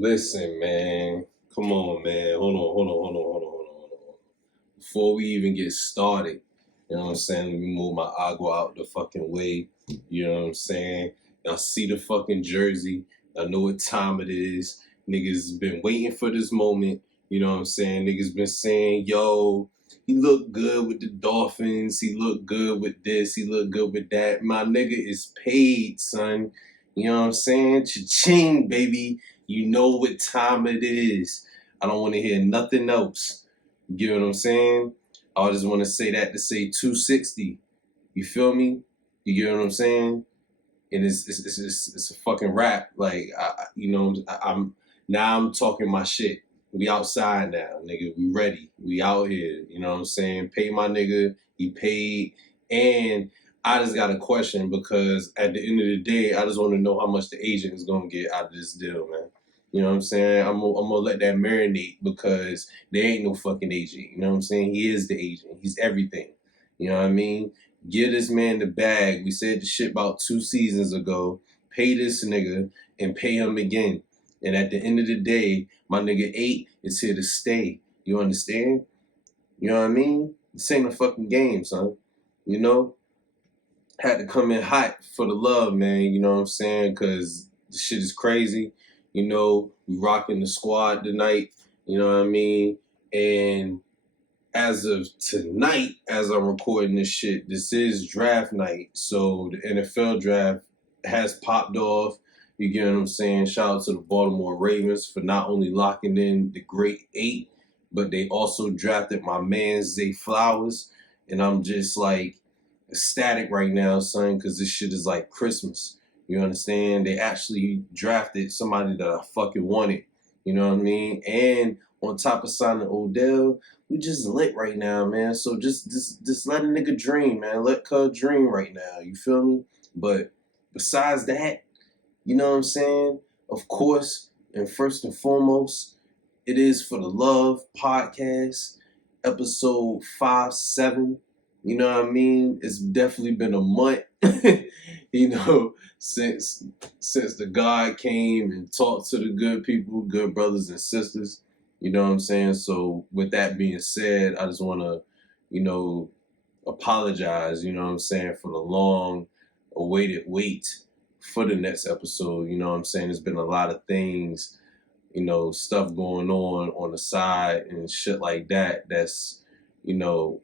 Listen, man. Come on, man. Hold on. Before we even get started, you know what I'm saying? Let me move my agua out the fucking way. You know what I'm saying? Y'all see the fucking jersey. I know what time it is. Niggas been waiting for this moment. You know what I'm saying? Niggas been saying, yo, he looked good with the Dolphins. He looked good with this. He looked good with that. My nigga is paid, son. You know what I'm saying? Cha-ching, baby. You know what time it is. I don't want to hear nothing else. You get what I'm saying? I just want to say that to say 260. You feel me? You get what I'm saying? And it's a fucking rap. Like I'm talking my shit. We outside now, nigga. We ready. We out here. You know what I'm saying? Pay my nigga. He paid. And I just got a question because at the end of the day, I just want to know how much the agent is gonna get out of this deal, man. You know what I'm saying? I'm gonna let that marinate because there ain't no fucking agent. You know what I'm saying? He is the agent. He's everything. You know what I mean? Give this man the bag. We said the shit about 2 seasons ago. Pay this nigga and pay him again. And at the end of the day, my nigga 8 is here to stay. You understand? You know what I mean? This ain't a fucking game, son. You know? Had to come in hot for the love, man. You know what I'm saying? Because the shit is crazy. You know, we rocking the squad tonight. You know what I mean? And as of tonight, as I'm recording this shit, this is draft night. So the NFL draft has popped off. You get what I'm saying? Shout out to the Baltimore Ravens for not only locking in the great 8, but they also drafted my man Zay Flowers. And I'm just like ecstatic right now, son, because this shit is like Christmas. You understand? They actually drafted somebody that I fucking wanted. You know what I mean? And on top of signing Odell, we just lit right now, man. So just let a nigga dream, man. Let Cub dream right now. You feel me? But besides that, you know what I'm saying? Of course, and first and foremost, it is For the Love podcast, episode 5-7. You know what I mean? It's definitely been a month, you know, since the God came and talked to the good people, good brothers and sisters. You know what I'm saying? So with that being said, I just want to, you know, apologize, you know what I'm saying, for the long awaited wait for the next episode. You know what I'm saying? There's been a lot of things, you know, stuff going on the side and shit like that. That's, you know,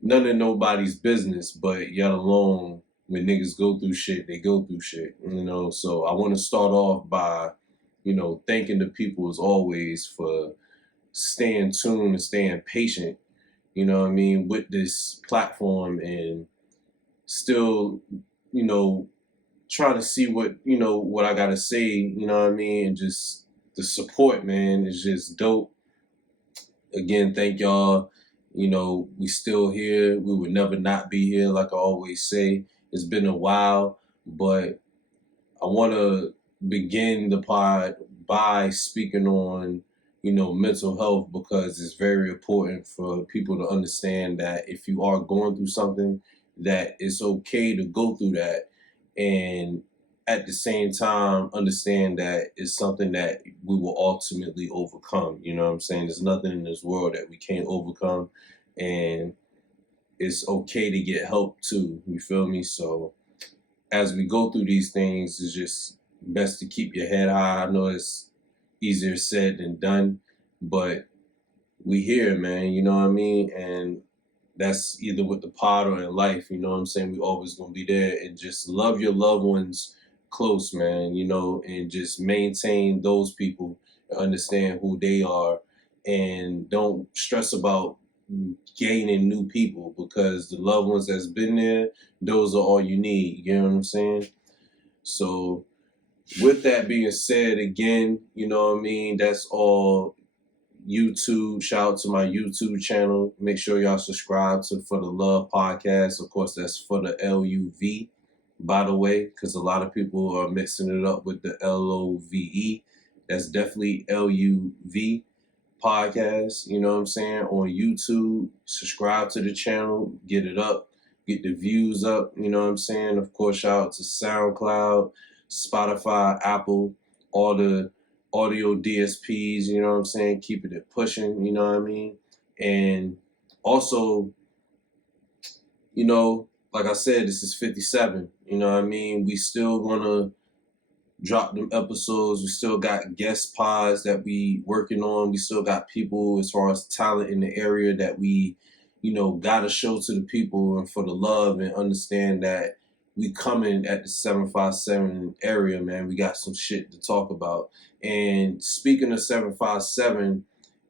none of nobody's business, but yet alone when niggas go through shit, they go through shit, you know. So I want to start off by, you know, thanking the people as always for staying tuned and staying patient, you know what I mean, with this platform and still, you know, trying to see what, you know, what I gotta say, you know what I mean, and just the support, man, is just dope. Again, thank y'all. You know, we still here. We would never not be here, like I always say. It's been a while, but I want to begin the pod by speaking on, you know, mental health because it's very important for people to understand that if you are going through something, that it's okay to go through that. And at the same time, understand that it's something that we will ultimately overcome. You know what I'm saying? There's nothing in this world that we can't overcome. And it's okay to get help too. You feel me? So as we go through these things, it's just best to keep your head high. I know it's easier said than done, but we here, man. You know what I mean? And that's either with the pod or in life. You know what I'm saying? We always gonna be there, and just love your loved ones close, man. You know, and just maintain those people and understand who they are, and don't stress about gaining new people because the loved ones that's been there, those are all you need. You know what I'm saying? So with that being said, again, you know what I mean? That's all YouTube. Shout out to my YouTube channel. Make sure y'all subscribe to For the Love podcast. Of course, that's for the LUV, by the way, because a lot of people are mixing it up with the LOVE. That's definitely LUV podcast, you know what I'm saying, on YouTube. Subscribe to the channel, get it up, get the views up, you know what I'm saying. Of course, shout out to SoundCloud, Spotify, Apple, all the audio DSPs, you know what I'm saying, keeping it pushing, you know what I mean? And also, you know, like I said, this is 57, you know what I mean? We still gonna drop them episodes. We still got guest pods that we working on. We still got people as far as talent in the area that we, you know, gotta show to the people and for the love and understand that we coming at the 757 area, man. We got some shit to talk about. And speaking of 757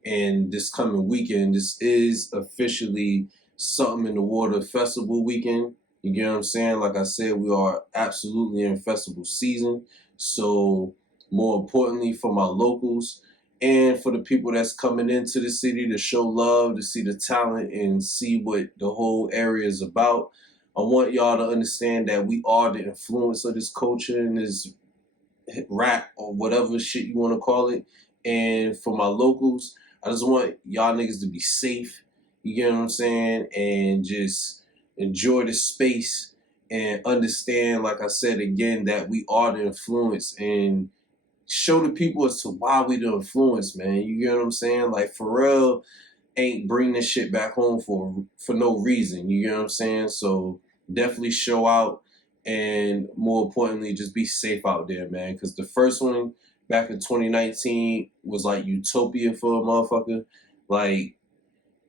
and this coming weekend, this is officially Something in the Water Festival weekend. You get what I'm saying? Like I said, we are absolutely in festival season. So more importantly for my locals and for the people that's coming into the city to show love, to see the talent and see what the whole area is about, I want y'all to understand that we are the influence of this culture and this rap or whatever shit you want to call it. And for my locals, I just want y'all niggas to be safe. You get what I'm saying? And just enjoy the space and understand, like I said again, that we are the influence and show the people as to why we the influence, man. You get what I'm saying? Like Pharrell ain't bring this shit back home for no reason. You get what I'm saying? So definitely show out and more importantly, just be safe out there, man. Because the first one back in 2019 was like utopia for a motherfucker. Like,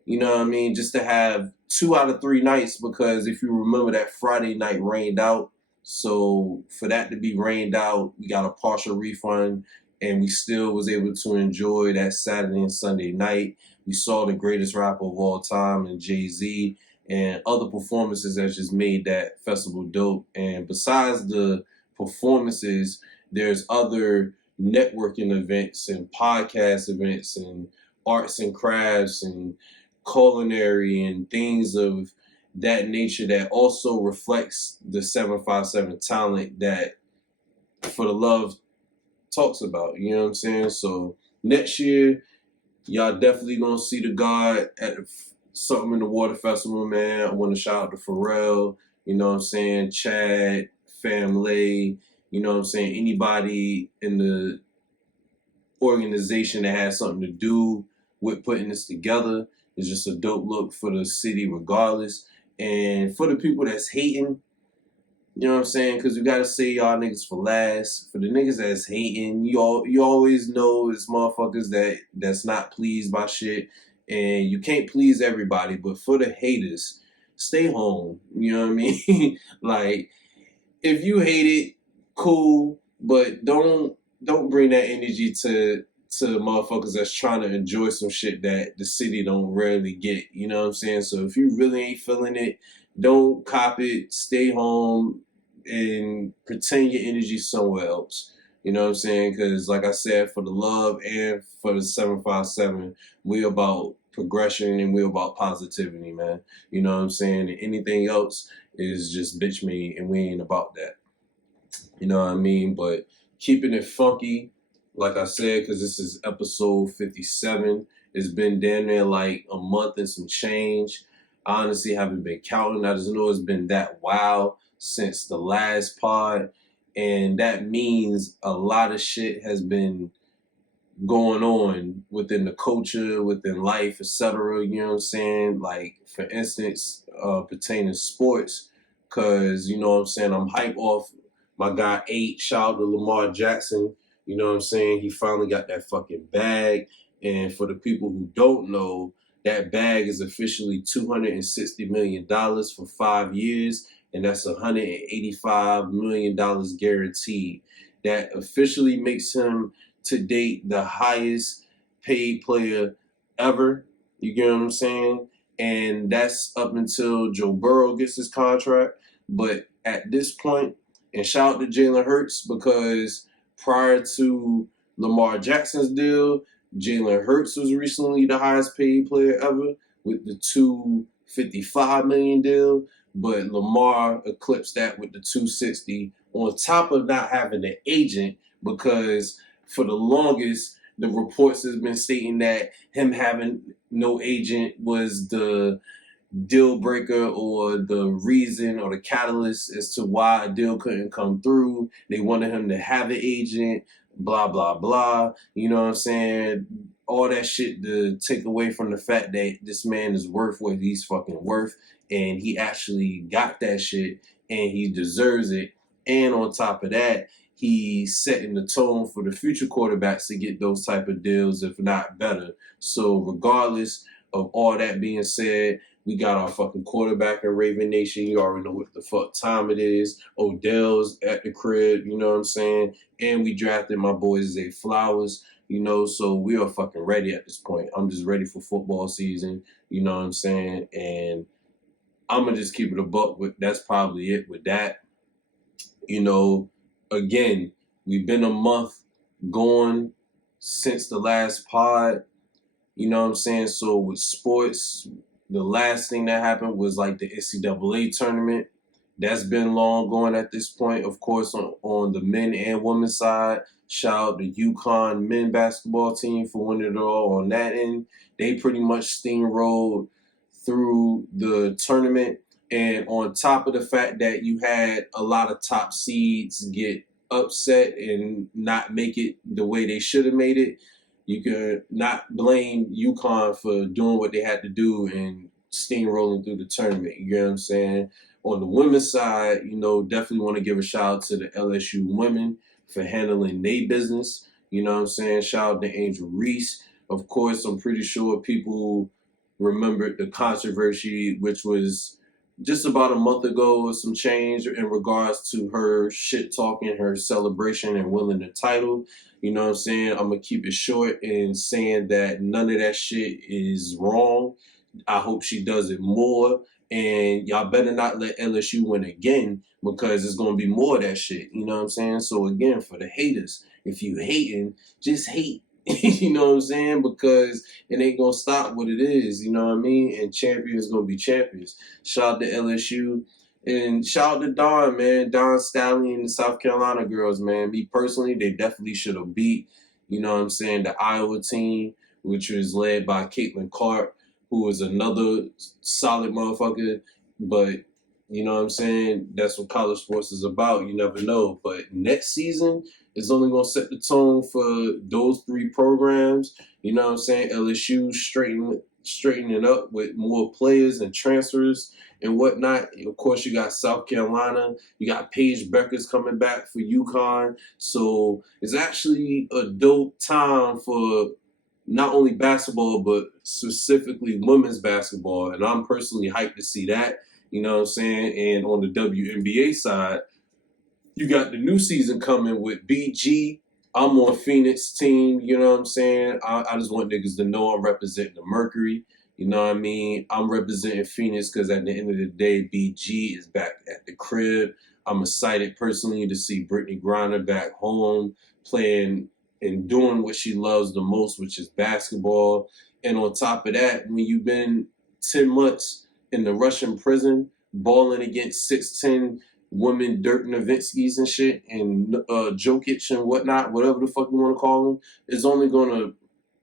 you know what I mean? Just to have 2 out of 3 nights, because if you remember that Friday night rained out. So for that to be rained out, we got a partial refund and we still was able to enjoy that Saturday and Sunday night. We saw the greatest rapper of all time and Jay-Z and other performances that just made that festival dope. And besides the performances, there's other networking events and podcast events and arts and crafts and culinary and things of that nature that also reflects the 757 talent that For the Love talks about. You know what I'm saying? So next year, y'all definitely gonna see the God at Something in the Water Festival, man. I want to shout out to Pharrell, you know what I'm saying, Chad, Family, you know what I'm saying, anybody in the organization that has something to do with putting this together. It's just a dope look for the city regardless. And for the people that's hating, you know what I'm saying? Because we got to say y'all niggas for last. For the niggas that's hating, you always know it's motherfuckers that's not pleased by shit. And you can't please everybody. But for the haters, stay home. You know what I mean? Like, if you hate it, cool. But don't bring that energy to motherfuckers that's trying to enjoy some shit that the city don't rarely get. You know what I'm saying? So if you really ain't feeling it, don't cop it. Stay home and pretend your energy somewhere else. You know what I'm saying? Because like I said, for the love and for the 757, we about progression and we about positivity, man. You know what I'm saying? And anything else is just bitch made and we ain't about that. You know what I mean? But keeping it funky, like I said, because this is episode 57. It's been damn near like a month and some change. I honestly haven't been counting. I just know it's been that wild since the last pod. And that means a lot of shit has been going on within the culture, within life, etc. You know what I'm saying? Like, for instance, pertaining to sports, because, you know what I'm saying, I'm hype off my guy 8. Shout out to Lamar Jackson. You know what I'm saying? He finally got that fucking bag. And for the people who don't know, that bag is officially $260 million for 5 years. And that's $185 million guaranteed. That officially makes him, to date, the highest paid player ever. You get what I'm saying? And that's up until Joe Burrow gets his contract. But at this point, and shout out to Jalen Hurts, because prior to Lamar Jackson's deal, Jalen Hurts was recently the highest paid player ever with the $255 million deal. But Lamar eclipsed that with the 260, on top of not having an agent, because for the longest, the reports has been stating that him having no agent was the deal breaker or the reason or the catalyst as to why a deal couldn't come through. They wanted him to have an agent, blah, blah, blah. You know what I'm saying? All that shit to take away from the fact that this man is worth what he's fucking worth. And he actually got that shit and he deserves it. And on top of that, he's setting the tone for the future quarterbacks to get those type of deals, if not better. So regardless of all that being said, we got our fucking quarterback in Raven Nation. You already know what the fuck time it is. Odell's at the crib, you know what I'm saying? And we drafted my boy Zay Flowers, you know, so we are fucking ready at this point. I'm just ready for football season, you know what I'm saying? And I'm going to just keep it a buck. That's probably it with that. You know, again, we've been a month going since the last pod. You know what I'm saying? So with sports, the last thing that happened was like the NCAA tournament. That's been long going at this point. Of course, on the men and women's side, shout out the UConn men basketball team for winning it all on that end. They pretty much steamrolled through the tournament. And on top of the fact that you had a lot of top seeds get upset and not make it the way they should have made it, you could not blame UConn for doing what they had to do and steamrolling through the tournament. You get what I'm saying? On the women's side, you know, definitely want to give a shout out to the LSU women for handling their business. You know what I'm saying? Shout out to Angel Reese. Of course, I'm pretty sure people remembered the controversy, which was just about a month ago or some change in regards to her shit talking, her celebration and winning the title. You know what I'm saying? I'm going to keep it short and saying that none of that shit is wrong. I hope she does it more. And y'all better not let LSU win again because it's going to be more of that shit. You know what I'm saying? So again, for the haters, if you hating, just hate. You know what I'm saying? Because it ain't going to stop what it is. You know what I mean? And champions going to be champions. Shout out to LSU. And shout out to Dawn, man. Dawn Stallion and the South Carolina girls, man. Me personally, they definitely should have beat, you know what I'm saying, the Iowa team, which was led by Caitlin Clark, who is another solid motherfucker. But, you know what I'm saying, that's what college sports is about. You never know. But next season is only going to set the tone for those three programs. You know what I'm saying? LSU straightening up with more players and transfers and whatnot. Of course, you got South Carolina. You got Paige Beckers coming back for UConn. So it's actually a dope time for not only basketball, but specifically women's basketball. And I'm personally hyped to see that. You know what I'm saying? And on the WNBA side, you got the new season coming with BG. I'm on Phoenix team, you know what I'm saying? I just want niggas to know I'm representing the Mercury. You know what I mean? I'm representing Phoenix because at the end of the day, BG is back at the crib. I'm excited personally to see Brittany Griner back home playing and doing what she loves the most, which is basketball. And on top of that, when you've been 10 months in the Russian prison, balling against 6'10", women Dirk Nowitzki's and shit, and Jokic and whatnot, whatever the fuck you want to call them, is only going to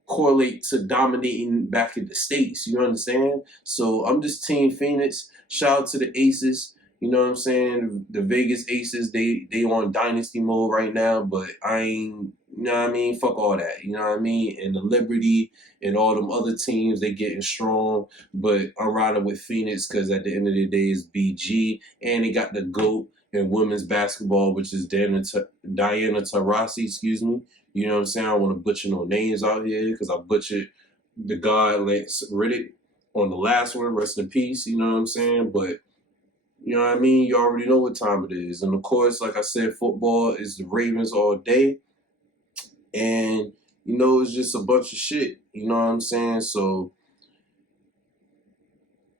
correlate to dominating back in the States. You understand? So I'm just Team Phoenix. Shout out to the Aces. You know what I'm saying? The Vegas Aces, they on dynasty mode right now, but I ain't, you know what I mean? Fuck all that. You know what I mean? And the Liberty and all them other teams, they getting strong. But I'm riding with Phoenix because at the end of the day, it's BG. And they got the GOAT in women's basketball, which is Diana Taurasi, excuse me. You know what I'm saying? I don't want to butcher no names out here because I butchered the god Lance Riddick on the last one. Rest in peace. You know what I'm saying? But you know what I mean? You already know what time it is. And of course, like I said, football is the Ravens all day. And, you know, it's just a bunch of shit. You know what I'm saying? So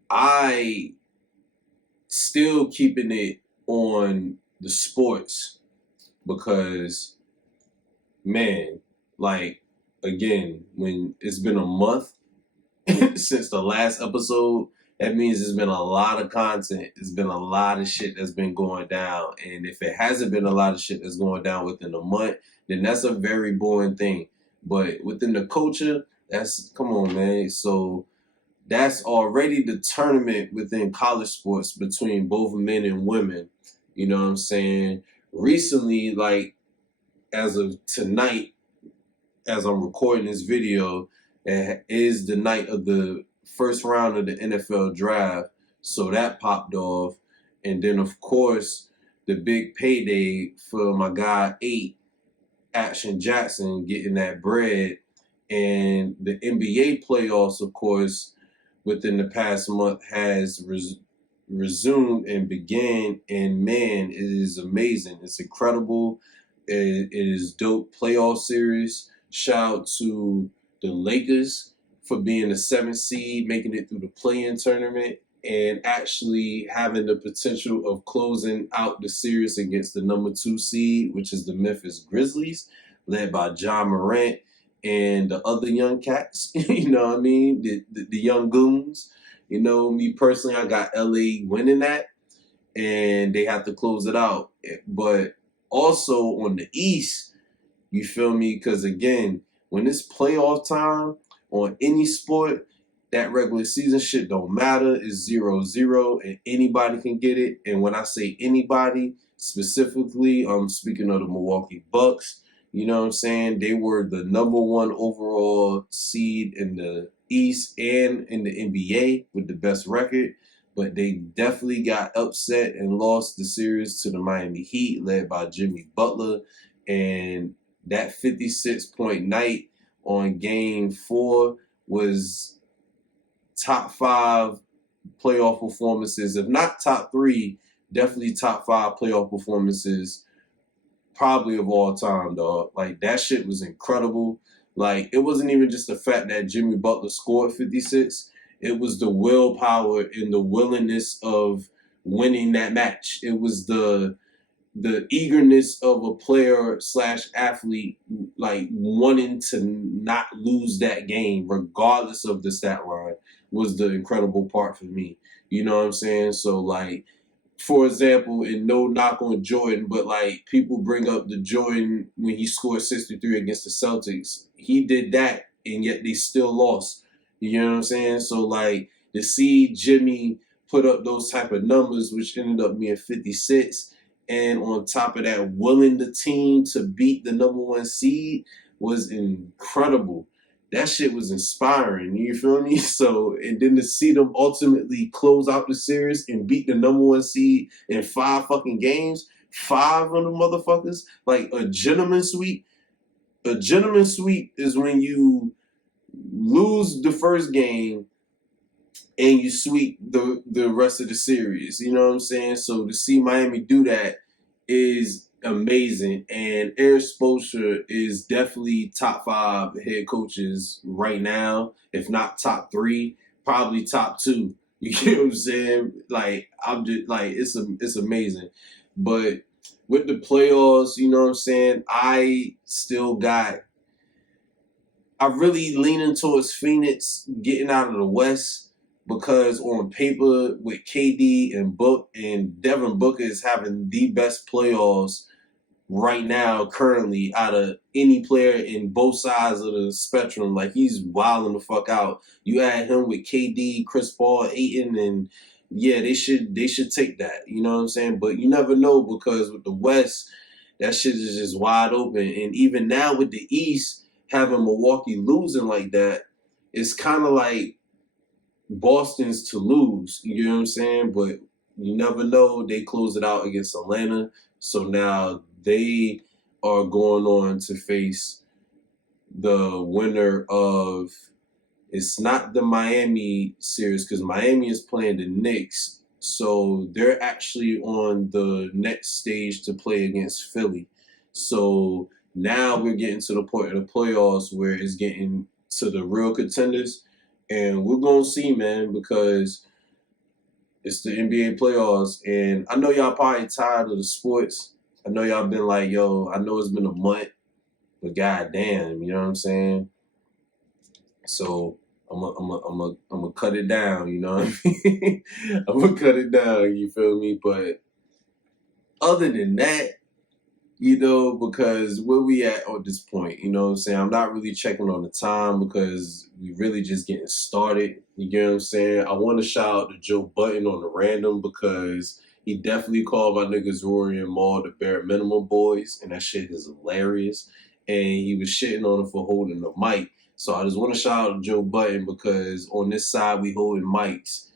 I still keeping it on the sports because, man, like, again, when it's been a month since the last episode, that means there's been a lot of content. There's been a lot of shit that's been going down. And if it hasn't been a lot of shit that's going down within a month, then that's a very boring thing. But within the culture, come on, man. So that's already the tournament within college sports between both men and women. You know what I'm saying? Recently, like, as of tonight, as I'm recording this video, it is the night of the first round of the NFL draft. So that popped off. And then, of course, the big payday for my guy 8, Action Jackson, getting that bread. And the NBA playoffs, of course, within the past month has resumed and began. And man, it is amazing. It's incredible. It is dope playoff series. Shout out to the Lakers for being the 7th seed, making it through the play-in tournament, and actually having the potential of closing out the series against the number 2 seed, which is the Memphis Grizzlies, led by John Morant and the other young cats. You know what I mean? The young goons. You know, me personally, I got LA winning that, and they have to close it out. But also on the East, you feel me? Because again, when it's playoff time on any sport, that regular season shit don't matter. It's 0-0, and anybody can get it. And when I say anybody, specifically, I'm speaking of the Milwaukee Bucks. You know what I'm saying? They were the number 1 overall seed in the East and in the NBA with the best record. But they definitely got upset and lost the series to the Miami Heat, led by Jimmy Butler. And that 56-point night on Game 4 was top 5 playoff performances, if not top 3, definitely top 5 playoff performances, probably of all time, dog. Like, that shit was incredible. Like, it wasn't even just the fact that Jimmy Butler scored 56. It was the willpower and the willingness of winning that match. It was the eagerness of a player / athlete, like, wanting to not lose that game, regardless of the stat line, was the incredible part for me. You know what I'm saying? So, like, for example, and no knock on Jordan, but like, people bring up the Jordan when he scored 63 against the Celtics. He did that, and yet they still lost. You know what I'm saying? So, like, to see Jimmy put up those type of numbers, which ended up being 56, and on top of that, willing the team to beat the number 1 seed, was incredible. That shit was inspiring, you feel me? So, and then to see them ultimately close out the series and beat the number 1 seed in 5 fucking games, 5 of them motherfuckers, like a gentleman sweep. A gentleman sweep is when you lose the first game and you sweep the rest of the series. You know what I'm saying? So to see Miami do that is amazing. And Eric Spoelstra is definitely top 5 head coaches right now, if not top 3, probably top 2. You get what I'm saying? Like, I'm just like, it's amazing. But with the playoffs, you know what I'm saying, I'm really leaning towards Phoenix getting out of the West, because on paper, with KD and Book, and Devin Booker is having the best playoffs right now, currently, out of any player in both sides of the spectrum. Like, he's wilding the fuck out. You add him with KD, Chris Paul, Ayton, and yeah, they should take that. You know what I'm saying? But you never know, because with the West, that shit is just wide open. And even now with the East, having Milwaukee losing like that, it's kind of like Boston's to lose. You know what I'm saying? But you never know. They close it out against Atlanta. So now they are going on to face the winner of, it's not the Miami series, because Miami is playing the Knicks. So they're actually on the next stage to play against Philly. So now we're getting to the point of the playoffs where it's getting to the real contenders. And we're going to see, man, because it's the NBA playoffs. And I know y'all probably tired of the sports. I know y'all been like, yo, I know it's been a month, but goddamn, you know what I'm saying? So I'm gonna cut it down, you know what I mean? I'm gonna cut it down, you feel me? But other than that, you know, because where we at this point, you know what I'm saying? I'm not really checking on the time, because we really just getting started. You get what I'm saying? I want to shout out to Joe Button on the random, because He definitely called my niggas Rory and Maul the bare minimum boys, and that shit is hilarious. And he was shitting on him for holding the mic. So I just want to shout out Joe Button because on this side we holding mics.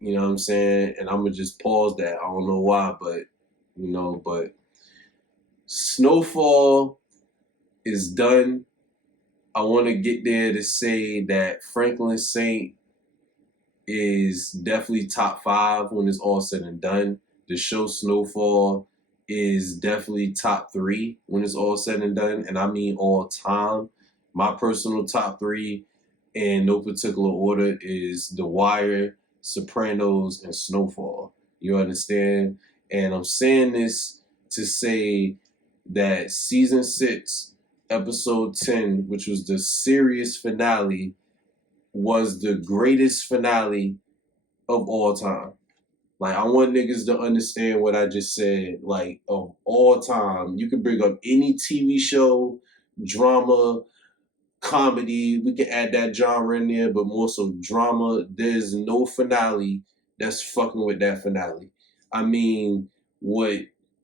You know what I'm saying? And I'm gonna just pause that. I don't know why, but but Snowfall is done. I want to get there to say that Franklin Saint is definitely top 5 when it's all said and done. The show Snowfall is definitely top 3 when it's all said and done, and I mean all time. My personal top 3, in no particular order, is The Wire, Sopranos, and Snowfall. You understand? And I'm saying this to say that season 6, episode 10, which was the series finale, was the greatest finale of all time. Like, I want niggas to understand what I just said. Like, of all time, you can bring up any TV show, drama, comedy. We can add that genre in there, but more so drama. There's no finale that's fucking with that finale. I mean, what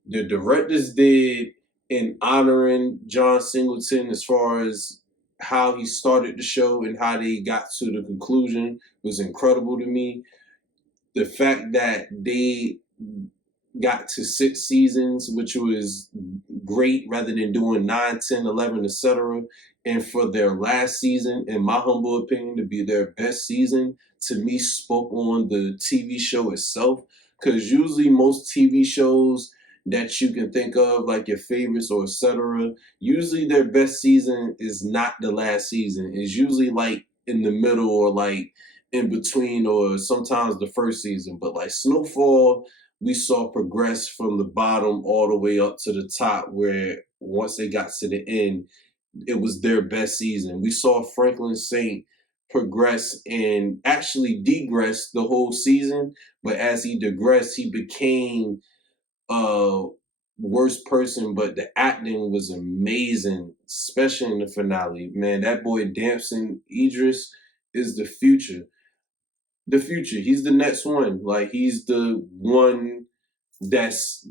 the directors did in honoring John Singleton as far as how he started the show and how they got to the conclusion was incredible to me. The fact that they got to 6 seasons, which was great, rather than doing 9, 10, 11, etc. And for their last season, in my humble opinion, to be their best season, to me spoke on the TV show itself. Because usually most TV shows that you can think of, like your favorites or etc., usually their best season is not the last season. It's usually like in the middle or like in between or sometimes the first season. But like Snowfall, we saw progress from the bottom all the way up to the top, where once they got to the end, it was their best season. We saw Franklin Saint progress and actually degress the whole season, but as he digressed, he became a worse person, but the acting was amazing, especially in the finale. Man, that boy Damson Idris is the future. The future. He's the next one. Like, he's the one that's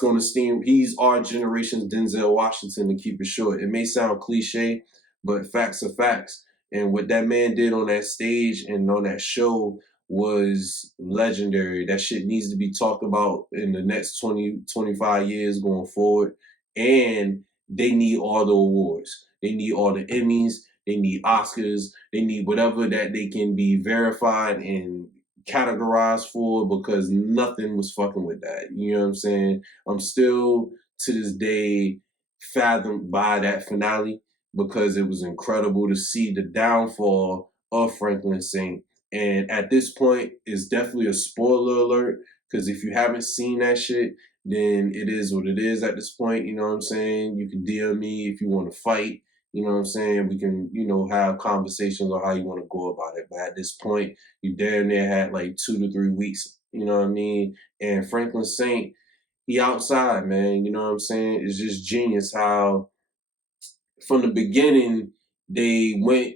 going to steam. He's our generation's Denzel Washington, to keep it short. It may sound cliche, but facts are facts. And what that man did on that stage and on that show was legendary. That shit needs to be talked about in the next 20, 25 years going forward. And they need all the awards. They need all the Emmys. They need Oscars. They need whatever that they can be verified and categorized for, because nothing was fucking with that. You know what I'm saying? I'm still to this day fathomed by that finale because it was incredible to see the downfall of Franklin Saint. And at this point, it's definitely a spoiler alert, because if you haven't seen that shit, then it is what it is at this point. You know what I'm saying? You can DM me if you want to fight. You know what I'm saying? We can, have conversations on how you want to go about it. But at this point, you damn near had like 2 to 3 weeks. You know what I mean? And Franklin Saint, he outside, man. You know what I'm saying? It's just genius how from the beginning they went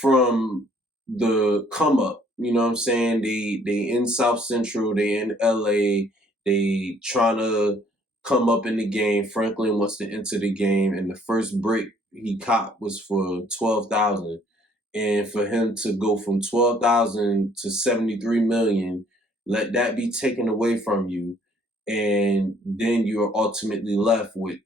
from the come up. You know what I'm saying? They in South Central, they in LA, they trying to come up in the game. Franklin wants to enter the game, and the first break he caught was for 12,000. And for him to go from 12,000 to 73 million, let that be taken away from you, and then you're ultimately left with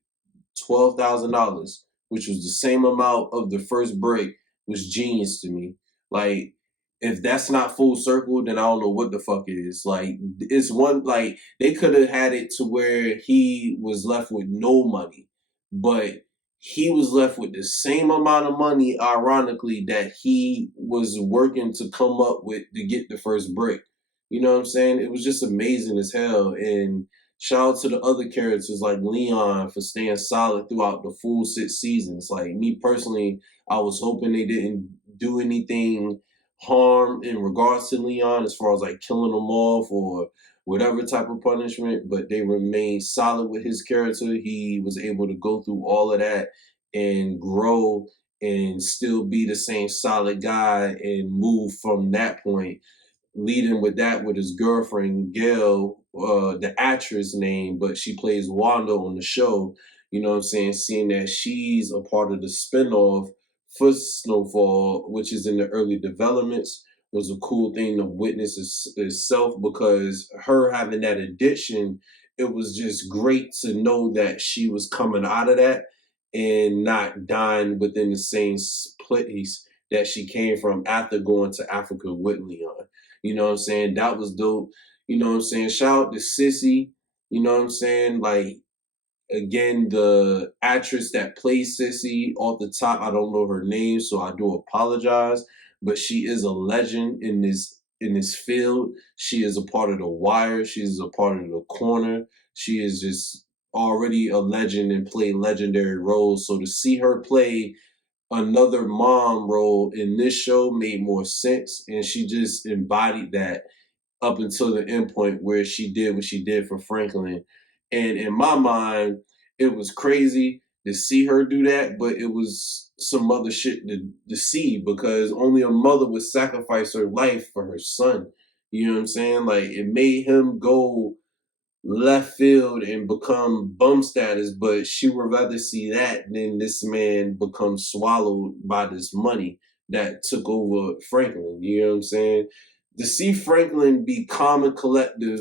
$12,000, which was the same amount of the first break, was genius to me. Like, if that's not full circle, then I don't know what the fuck it is. Like, it's one, like, they could have had it to where he was left with no money, but he was left with the same amount of money, ironically, that he was working to come up with to get the first break. You know what I'm saying? It was just amazing as hell. And shout out to the other characters like Leon for staying solid throughout the full 6 seasons. Like, me personally, I was hoping they didn't do anything harm in regards to Leon as far as like killing him off or whatever type of punishment, but they remained solid with his character. He was able to go through all of that and grow and still be the same solid guy and move from that point. leading with that with his girlfriend Gail, the actress name, but she plays Wanda on the show. You know what I'm saying? Seeing that she's a part of the spinoff for Snowfall, which is in the early developments, was a cool thing to witness itself, because her having that addiction, it was just great to know that she was coming out of that and not dying within the same place that she came from after going to Africa with Leon. You know what I'm saying? That was dope. You know what I'm saying? Shout out to Sissy. You know what I'm saying? Like, again, the actress that plays Sissy off the top, I don't know her name, so I do apologize. But she is a legend in this field. She is a part of the Wire. She is a part of the Corner. She is just already a legend and play legendary roles. So to see her play another mom role in this show made more sense, and she just embodied that up until the end point where she did what she did for Franklin. And in my mind, it was crazy to see her do that, but it was some other shit to see, because only a mother would sacrifice her life for her son. You know what I'm saying? Like, it made him go left field and become bum status, but she would rather see that than this man become swallowed by this money that took over Franklin. You know what I'm saying? To see Franklin be calm and collective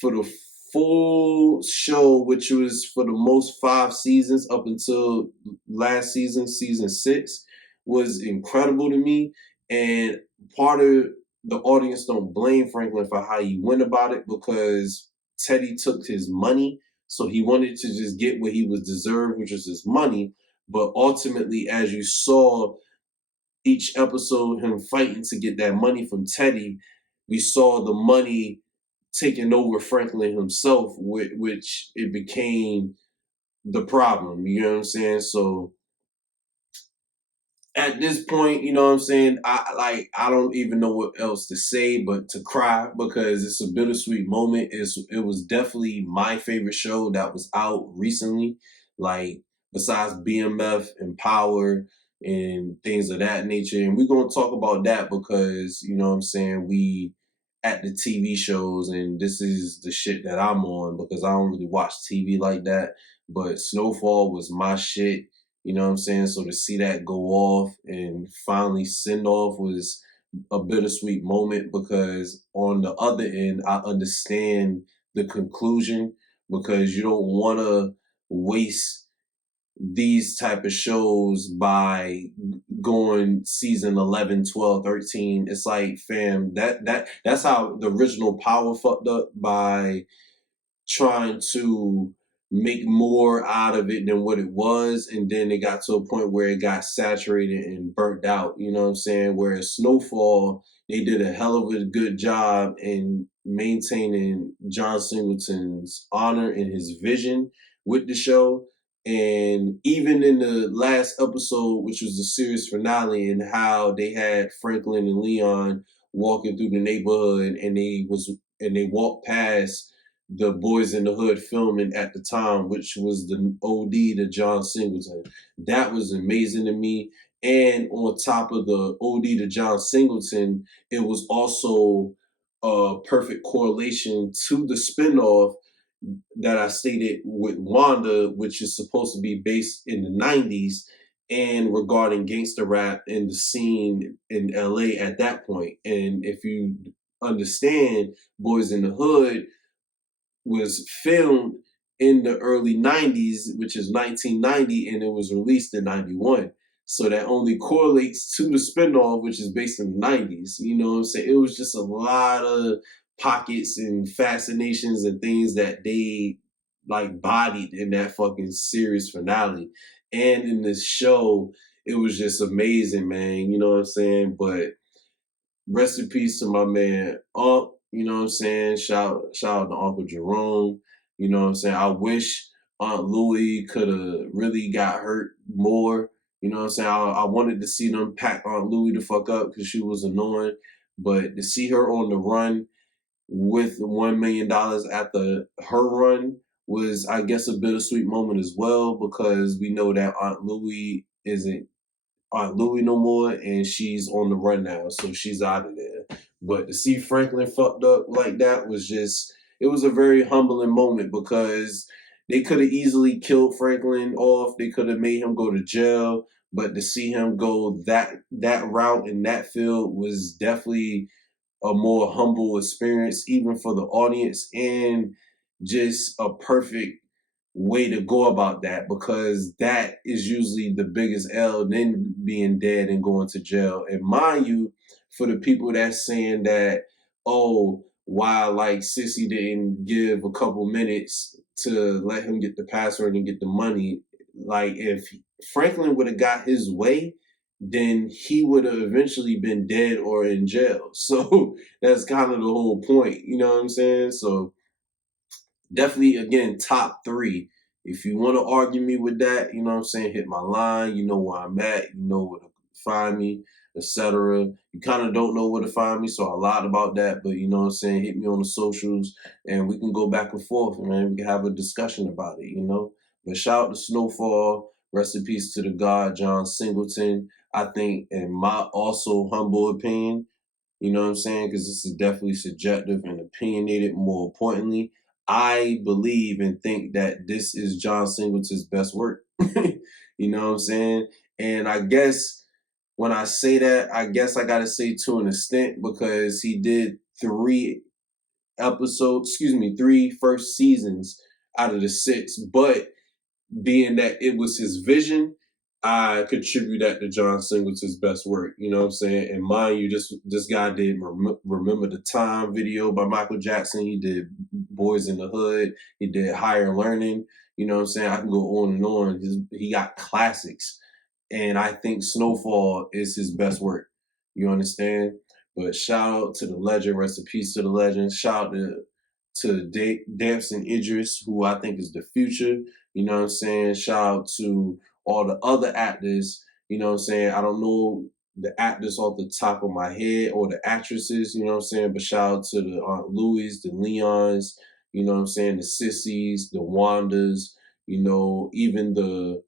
for the full show, which was for the most 5 seasons up until last season, season 6, was incredible to me. And part of the audience don't blame Franklin for how he went about it, because Teddy took his money, so he wanted to just get what he was deserved, which was his money. But ultimately, as you saw each episode, him fighting to get that money from Teddy, we saw the money taking over Franklin himself, which it became the problem. You know what I'm saying? So at this point, you know what I'm saying? I don't even know what else to say but to cry, because it's a bittersweet moment. It was definitely my favorite show that was out recently. Like, besides BMF and Power and things of that nature. And we're gonna talk about that because, you know what I'm saying, we at the TV shows, and this is the shit that I'm on, because I don't really watch TV like that. But Snowfall was my shit. You know what I'm saying? So to see that go off and finally send off was a bittersweet moment, because on the other end, I understand the conclusion, because you don't want to waste these type of shows by going season 11, 12, 13. It's like, fam, that's how the original Power fucked up, by trying to make more out of it than what it was, and then it got to a point where it got saturated and burnt out. You know what I'm saying? Whereas Snowfall, they did a hell of a good job in maintaining John Singleton's honor and his vision with the show. And even in the last episode, which was the series finale, and how they had Franklin and Leon walking through the neighborhood, and they walked past the Boys in the Hood filming at the time, which was the OD to John Singleton. That was amazing to me. And on top of the OD to John Singleton, it was also a perfect correlation to the spinoff that I stated with Wanda, which is supposed to be based in the 90s, and regarding gangster rap and the scene in LA at that point. And if you understand, Boys in the Hood was filmed in the early 90s, which is 1990, and it was released in 91. So that only correlates to the spinoff, which is based in the 90s. You know what I'm saying? It was just a lot of pockets and fascinations and things that they like bodied in that fucking series finale. And in this show, it was just amazing, man. You know what I'm saying? But rest in peace to my man Unc. You know what I'm saying? Shout out to Uncle Jerome. You know what I'm saying? I wish Aunt Louie could have really got hurt more. You know what I'm saying? I wanted to see them pack Aunt Louie the fuck up because she was annoying. But to see her on the run with $1 million after her run was, I guess, a bittersweet moment as well, because we know that Aunt Louie isn't Aunt Louie no more, and she's on the run now, so she's out of there. But to see Franklin fucked up like that was just, it was a very humbling moment because they could have easily killed Franklin off. They could have made him go to jail. But to see him go that route in that field was definitely a more humble experience, even for the audience, and just a perfect way to go about that, because that is usually the biggest L than being dead and going to jail. And mind you, for the people that's saying that, oh, why like Sissy didn't give a couple minutes to let him get the password and get the money, like if Franklin would have got his way, then he would have eventually been dead or in jail. So that's kind of the whole point. You know what I'm saying? So definitely, again, top three. If you want to argue me with that, you know what I'm saying, hit my line. You know where I'm at. You know where to find me, etc. You kind of don't know where to find me, so I lied about that. But you know what I'm saying, hit me on the socials, and we can go back and forth, man. We can have a discussion about it, you know. But shout out to Snowfall. Rest in peace to the God, John Singleton. I think, in my also humble opinion, you know what I'm saying? Because this is definitely subjective and opinionated. More importantly, I believe and think that this is John Singleton's best work. You know what I'm saying? And I guess when I say that, I guess I got to say to an extent, because he did three first seasons out of the six. But being that it was his vision, I contribute that to John Singleton's best work. You know what I'm saying? And mind you, this guy did Remember the Time video by Michael Jackson. He did Boys in the Hood. He did Higher Learning. You know what I'm saying? I can go on and on. He got classics. And I think Snowfall is his best work. You understand? But shout out to the legend. Rest in peace to the legend. Shout out to Damson Idris, who I think is the future. You know what I'm saying? Shout out to all the other actors. You know what I'm saying? I don't know the actors off the top of my head, or the actresses, you know what I'm saying? But shout out to the Aunt Louis, the Leons, you know what I'm saying? The Sissies, the Wandas, you know, even the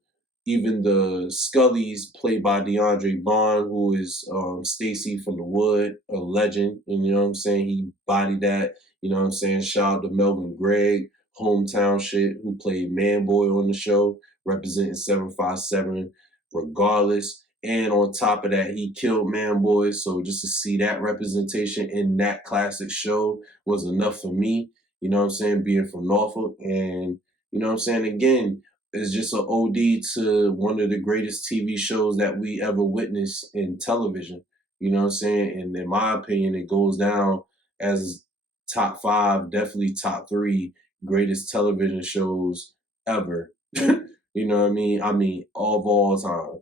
Scullys, played by DeAndre Bond, who is Stacy from The Wood, a legend. And you know what I'm saying? He bodied that. You know what I'm saying? Shout out to Melvin Gregg, hometown shit, who played Manboy on the show, representing 757 regardless. And on top of that, he killed Manboy. So just to see that representation in that classic show was enough for me. You know what I'm saying? Being from Norfolk. And you know what I'm saying? Again, it's just an OD to one of the greatest TV shows that we ever witnessed in television. You know what I'm saying? And in my opinion, it goes down as top five, definitely top three greatest television shows ever. You know what I mean? I mean, of all time.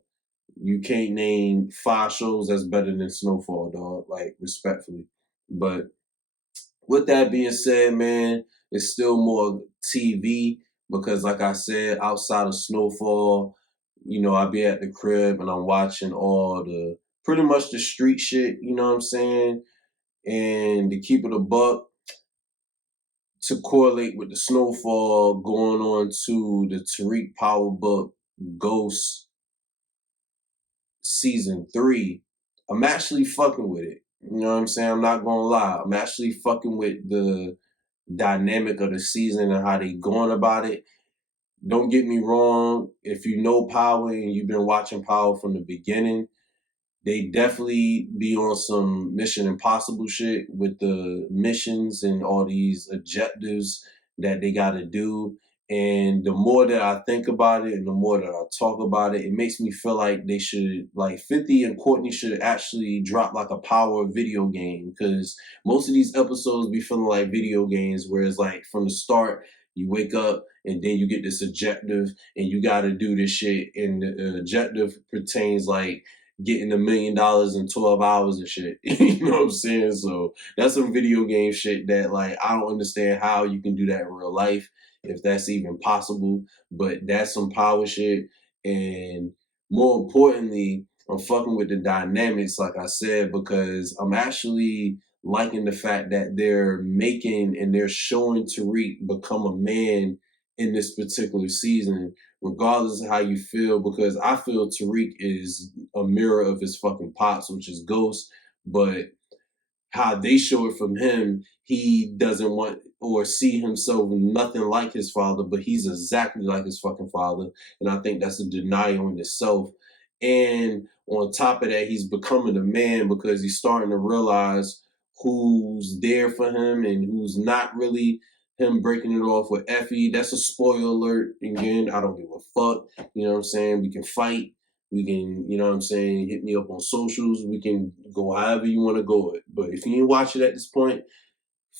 You can't name five shows that's better than Snowfall, dog. Like, respectfully. But with that being said, man, it's still more TV, because, like I said, outside of Snowfall, you know, I be at the crib and I'm watching all the pretty much the street shit, you know what I'm saying? And to keep it a buck, to correlate with the Snowfall, going on to the Tariq Power book, Ghost season 3, I'm actually fucking with it. You know what I'm saying? I'm not gonna lie. I'm actually fucking with the dynamic of the season and how they going about it. Don't get me wrong. If you know Power and you've been watching Power from the beginning, they definitely be on some Mission Impossible shit with the missions and all these objectives that they got to do. And the more that I think about it and the more that I talk about it, it makes me feel like they should, like 50 and Courtney should actually drop like a Power video game, because most of these episodes be feeling like video games, where it's like from the start, you wake up and then you get this objective and you got to do this shit. And the objective pertains like getting $1 million in 12 hours and shit. You know what I'm saying? So that's some video game shit that, like, I don't understand how you can do that in real life, if that's even possible. But that's some Power shit. And more importantly, I'm fucking with the dynamics, like I said, because I'm actually liking the fact that they're making and they're showing Tariq become a man in this particular season, regardless of how you feel, because I feel Tariq is a mirror of his fucking pops, which is Ghost. But how they show it from him, he doesn't want or see himself nothing like his father, but he's exactly like his fucking father. And I think that's a denial in itself. And on top of that, he's becoming a man because he's starting to realize who's there for him and who's not really. Him breaking it off with Effie, that's a spoiler alert. Again, I don't give a fuck. You know what I'm saying? We can fight. We can, you know what I'm saying, hit me up on socials. We can go however you want to go it. But if you ain't watch it at this point,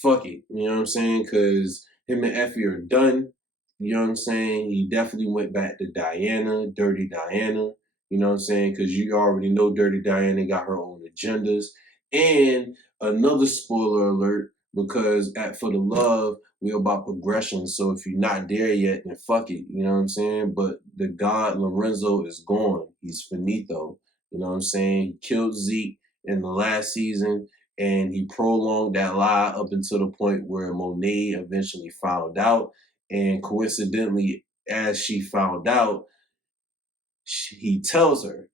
fuck it. You know what I'm saying? Because him and Effie are done. You know what I'm saying? He definitely went back to Diana, Dirty Diana. You know what I'm saying? Because you already know Dirty Diana got her own agendas. And another spoiler alert, because at For the Love, we're about progression. So if you're not there yet, then fuck it. You know what I'm saying? But the god Lorenzo is gone. He's finito. You know what I'm saying? He killed Zeke in the last season, and he prolonged that lie up until the point where Monet eventually found out. And coincidentally, as she found out, he tells her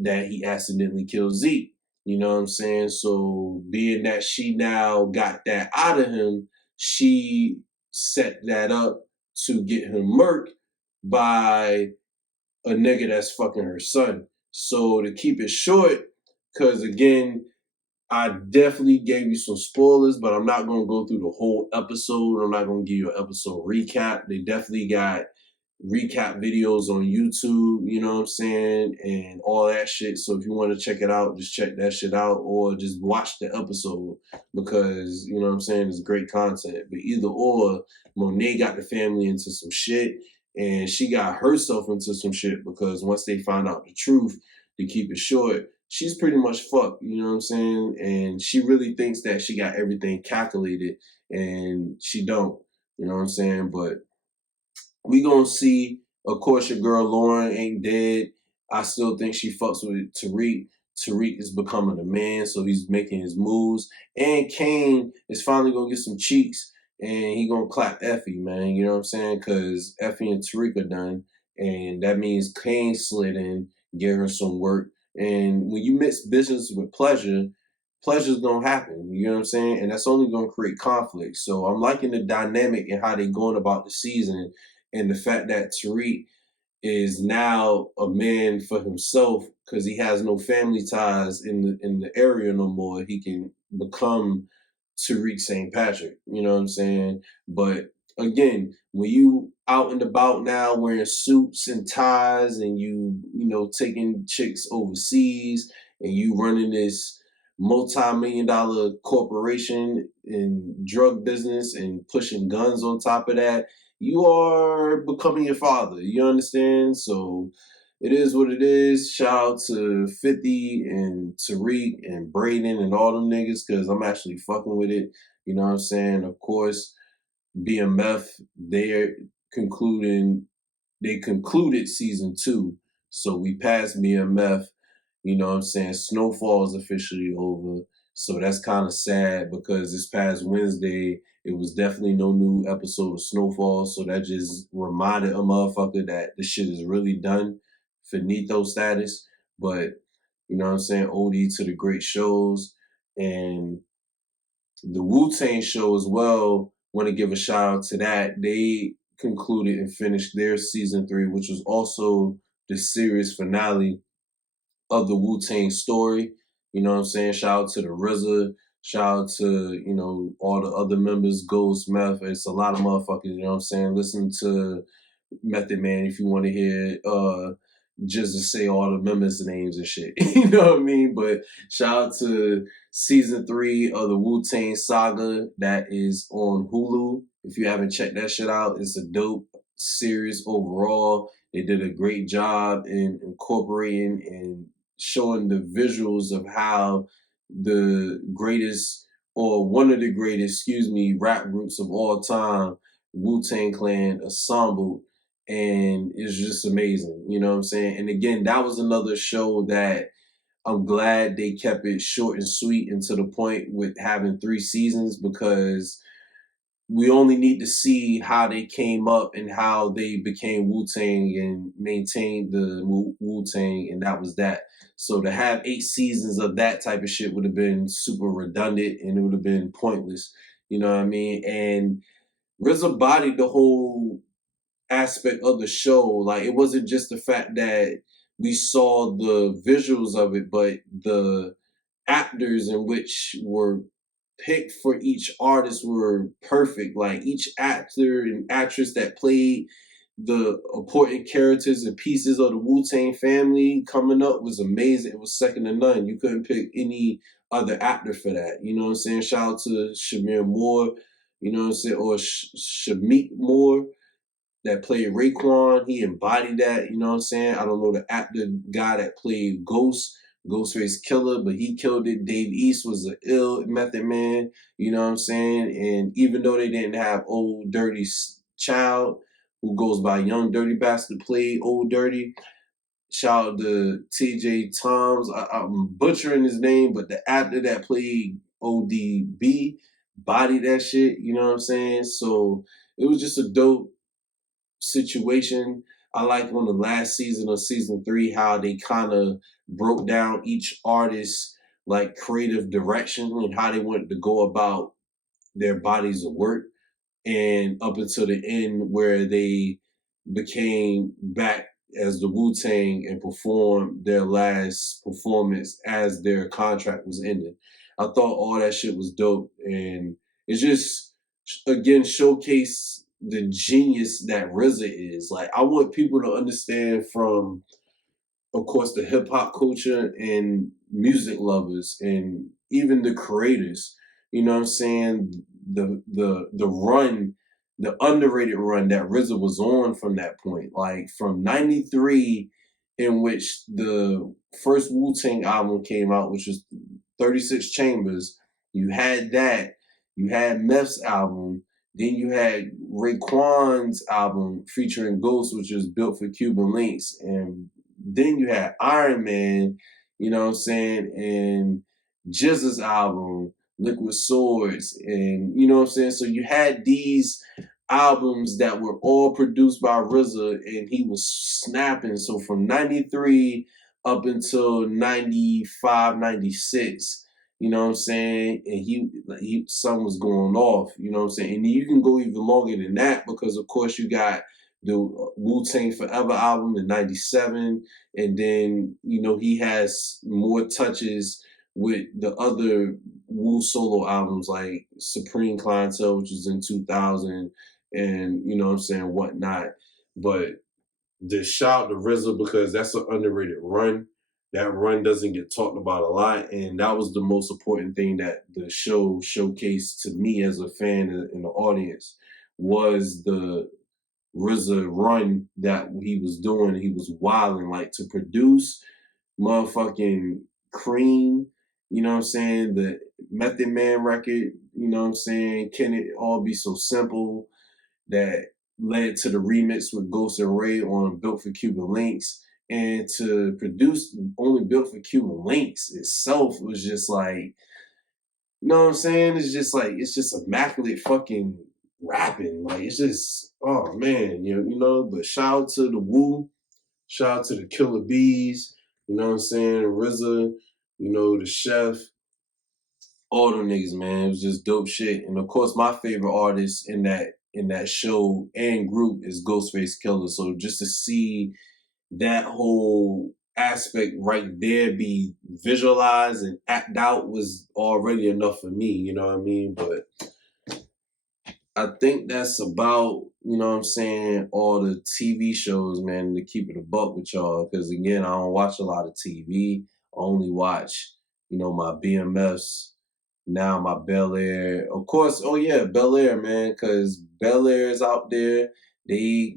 that he accidentally killed Zeke. You know what I'm saying? So being that she now got that out of him, she set that up to get him murked by a nigga that's fucking her son. So to keep it short, because again, I definitely gave you some spoilers, but I'm not going to go through the whole episode. I'm not going to give you an episode recap. They definitely got recap videos on YouTube, you know what I'm saying, and all that shit. So if you want to check it out, just check that shit out or just watch the episode because, you know what I'm saying, it's great content. But either or, Monet got the family into some shit and she got herself into some shit because once they found out the truth, to keep it short, she's pretty much fucked, you know what I'm saying? And she really thinks that she got everything calculated and she don't, you know what I'm saying? But we gonna see. Of course, your girl Lauren ain't dead. I still think she fucks with Tariq. Tariq is becoming a man, so he's making his moves. And Kane is finally gonna get some cheeks, and he gonna clap Effie, man. You know what I'm saying? Because Effie and Tariq are done, and that means Kane slid in, gave her some work. And when you mix business with pleasure, pleasure's gonna happen. You know what I'm saying? And that's only gonna create conflict. So I'm liking the dynamic and how they going about the season and the fact that Tariq is now a man for himself because he has no family ties in the area no more. He can become Tariq St. Patrick. You know what I'm saying? But again, when you out and about now wearing suits and ties and you know taking chicks overseas and you running this multi-million-dollar corporation in drug business and pushing guns on top of that, you are becoming your father. You understand? So it is what it is. Shout out to 50 and Tariq and Braden and all them niggas because I'm actually fucking with it. You know what I'm saying? Of course, BMF, concluding they concluded season 2. So we passed BMF, you know what I'm saying? Snowfall is officially over. So that's kind of sad because this past Wednesday, it was definitely no new episode of Snowfall. So that just reminded a motherfucker that this shit is really done. Finito status. But, you know what I'm saying? OD to the great shows. And the Wu-Tang show as well, want to give a shout out to that. They concluded and finished their season 3, which was also the series finale of the Wu-Tang story. You know what I'm saying? Shout out to the RZA. Shout out to, you know, all the other members, Ghost, Meth. It's a lot of motherfuckers, you know what I'm saying? Listen to Method Man if you want to hear just to say all the members' names and shit. You know what I mean? But shout out to season 3 of the Wu-Tang Saga that is on Hulu. If you haven't checked that shit out, it's a dope series overall. They did a great job in incorporating and showing the visuals of how the greatest or one of the greatest, rap groups of all time, Wu-Tang Clan, assembled, and it's just amazing. You know what I'm saying? And again, that was another show that I'm glad they kept it short and sweet and to the point with having 3 seasons because we only need to see how they came up and how they became Wu-Tang and maintained the Wu-Tang, and that was that. So to have 8 seasons of that type of shit would have been super redundant and it would have been pointless. You know what I mean? And RZA bodied the whole aspect of the show. Like, it wasn't just the fact that we saw the visuals of it, but the actors in which were picked for each artist were perfect. Like, each actor and actress that played the important characters and pieces of the Wu-Tang family coming up was amazing. It was second to none. You couldn't pick any other actor for that. You know what I'm saying? Shout out to Shamir Moore, you know what I'm saying, or Shamik Moore that played Raekwon. He embodied that, you know what I'm saying? I don't know the actor guy that played Ghostface Killer, but he killed it. Dave East was an ill Method Man, you know what I'm saying? And even though they didn't have Old Dirty Child, who goes by Young Dirty Bastard, played Old Dirty. Shout out to TJ Toms. I'm butchering his name, but the actor that played ODB bodied that shit, you know what I'm saying? So it was just a dope situation. I like on the last season of season 3 how they kind of broke down each artist's like creative direction and how they wanted to go about their bodies of work, and up until the end where they became back as the Wu-Tang and performed their last performance as their contract was ending. I thought all that shit was dope, and it just again showcased the genius that RZA is. Like, I want people to understand, from of course the hip hop culture and music lovers and even the creators, you know what I'm saying, the run, the underrated run that RZA was on from that point. Like, from 93, in which the first Wu-Tang album came out, which was 36 Chambers. You had that, you had Meth's album, then you had Raekwon's album featuring Ghost, which was built for Cuban Links, and then you had Iron Man, you know what I'm saying, and GZA's album, Liquid Swords, and you know what I'm saying? So you had these albums that were all produced by RZA, and he was snapping. So from 93 up until 95, 96, you know what I'm saying? And he something was going off, you know what I'm saying? And you can go even longer than that, because of course you got the Wu-Tang Forever album in 97, and then, you know, he has more touches with the other Wu solo albums like Supreme Clientele, which was in 2000, and you know what I'm saying, whatnot. But the shout to RZA, because that's an underrated run. That run doesn't get talked about a lot, and that was the most important thing that the show showcased to me as a fan in the audience, was the RZA run that he was doing. He was wilding, like, to produce motherfucking Cream, you know what I'm saying, the Method Man record, you know what I'm saying, Can It All Be So Simple, that led to the remix with Ghost and Ray on Built for Cuban Links. And to produce only Built for Cuban Links itself was just like, you know what I'm saying? It's just like, it's just immaculate fucking rapping. Like, it's just, oh man, you know, but shout out to the Wu, shout out to the Killer Bees, you know what I'm saying? RZA, you know, the Chef, all them niggas, man. It was just dope shit. And of course, my favorite artist in that show and group is Ghostface Killer. So just to see that whole aspect right there be visualized and act out was already enough for me, you know what I mean? But I think that's about, you know what I'm saying, all the TV shows, man, to keep it a buck with y'all. Because again, I don't watch a lot of TV. I only watch, you know, my BMFs, now my Bel Air. Of course, oh yeah, Bel Air, man, because Bel Air is out there. They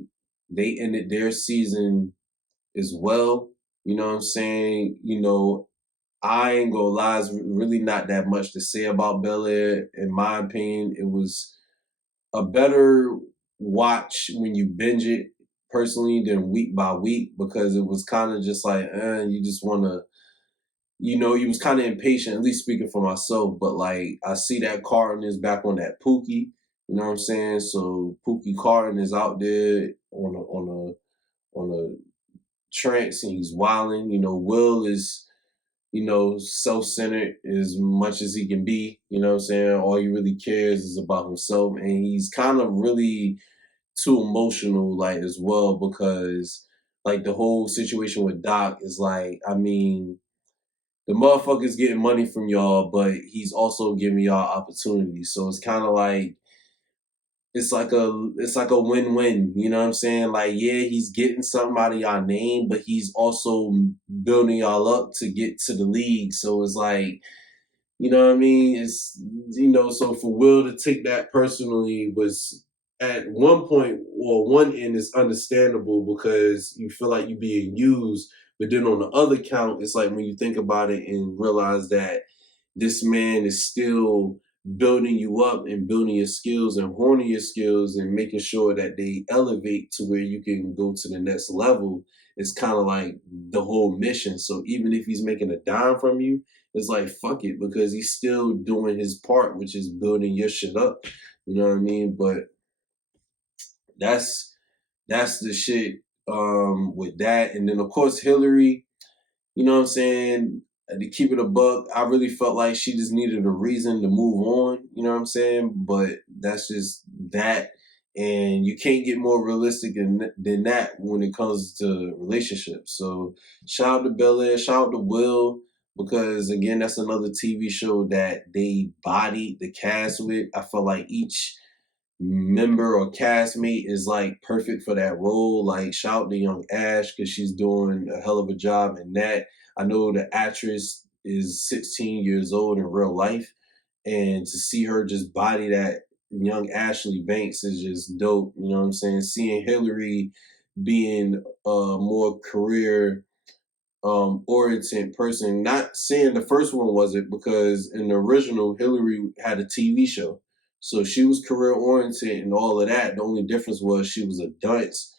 ended their season as well. You know what I'm saying? You know, I ain't gonna lie, it's really not that much to say about Bel Air. In my opinion, it was a better watch when you binge it personally than week by week, because it was kind of just like, you just want to, you know, you was kind of impatient, at least speaking for myself. But like, I see that Carlton is back on that Pookie. You know what I'm saying? So Pookie Carton is out there on a trance and he's wilding. You know, Will is, you know, self-centered as much as he can be. You know what I'm saying? All he really cares is about himself. And he's kind of really too emotional, like, as well, because like the whole situation with Doc is like, I mean, the motherfucker's getting money from y'all, but he's also giving y'all opportunities. So it's kind of like it's like a win-win. You know what I'm saying? Like, yeah, he's getting something out of y'all name, but he's also building y'all up to get to the league. So it's like, you know what I mean? It's, you know, so for Will to take that personally was at one point or one end is understandable because you feel like you're being used. But then on the other count, it's like when you think about it and realize that this man is still building you up and building your skills and honing your skills and making sure that they elevate to where you can go to the next level. It's kind of like the whole mission. So even if he's making a dime from you, it's like fuck it, because he's still doing his part, which is building your shit up. You know what I mean? But that's that's the shit with that. And then of course Hillary, you know what I'm saying? To keep it a buck, I really felt like she just needed a reason to move on. You know what I'm saying? But that's just that. And you can't get more realistic than that when it comes to relationships. So shout out to Bel Air, shout out to Will, because again, that's another TV show that they bodied the cast with. I felt like each member or castmate is like perfect for that role. Like shout out to young Ash because she's doing a hell of a job in that. I know the actress is 16 years old in real life, and to see her just body that young Ashley Banks is just dope. You know what I'm saying? Seeing Hillary being a more career oriented person. Not saying the first one wasn't, because in the original Hillary had a TV show. So she was career oriented and all of that. The only difference was she was a dunce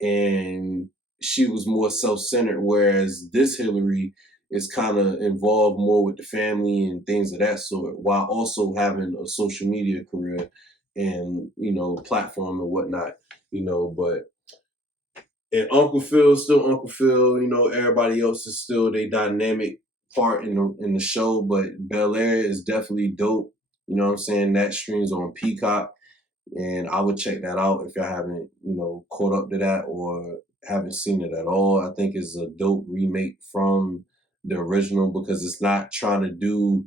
and she was more self centered, whereas this Hillary is kind of involved more with the family and things of that sort, while also having a social media career and, you know, platform and whatnot, you know. But and Uncle Phil's still Uncle Phil. You know, everybody else is still their dynamic part in the show. But Bel Air is definitely dope. You know what I'm saying? That streams on Peacock, and I would check that out if y'all haven't, you know, caught up to that or haven't seen it at all. I think it's a dope remake from the original because it's not trying to do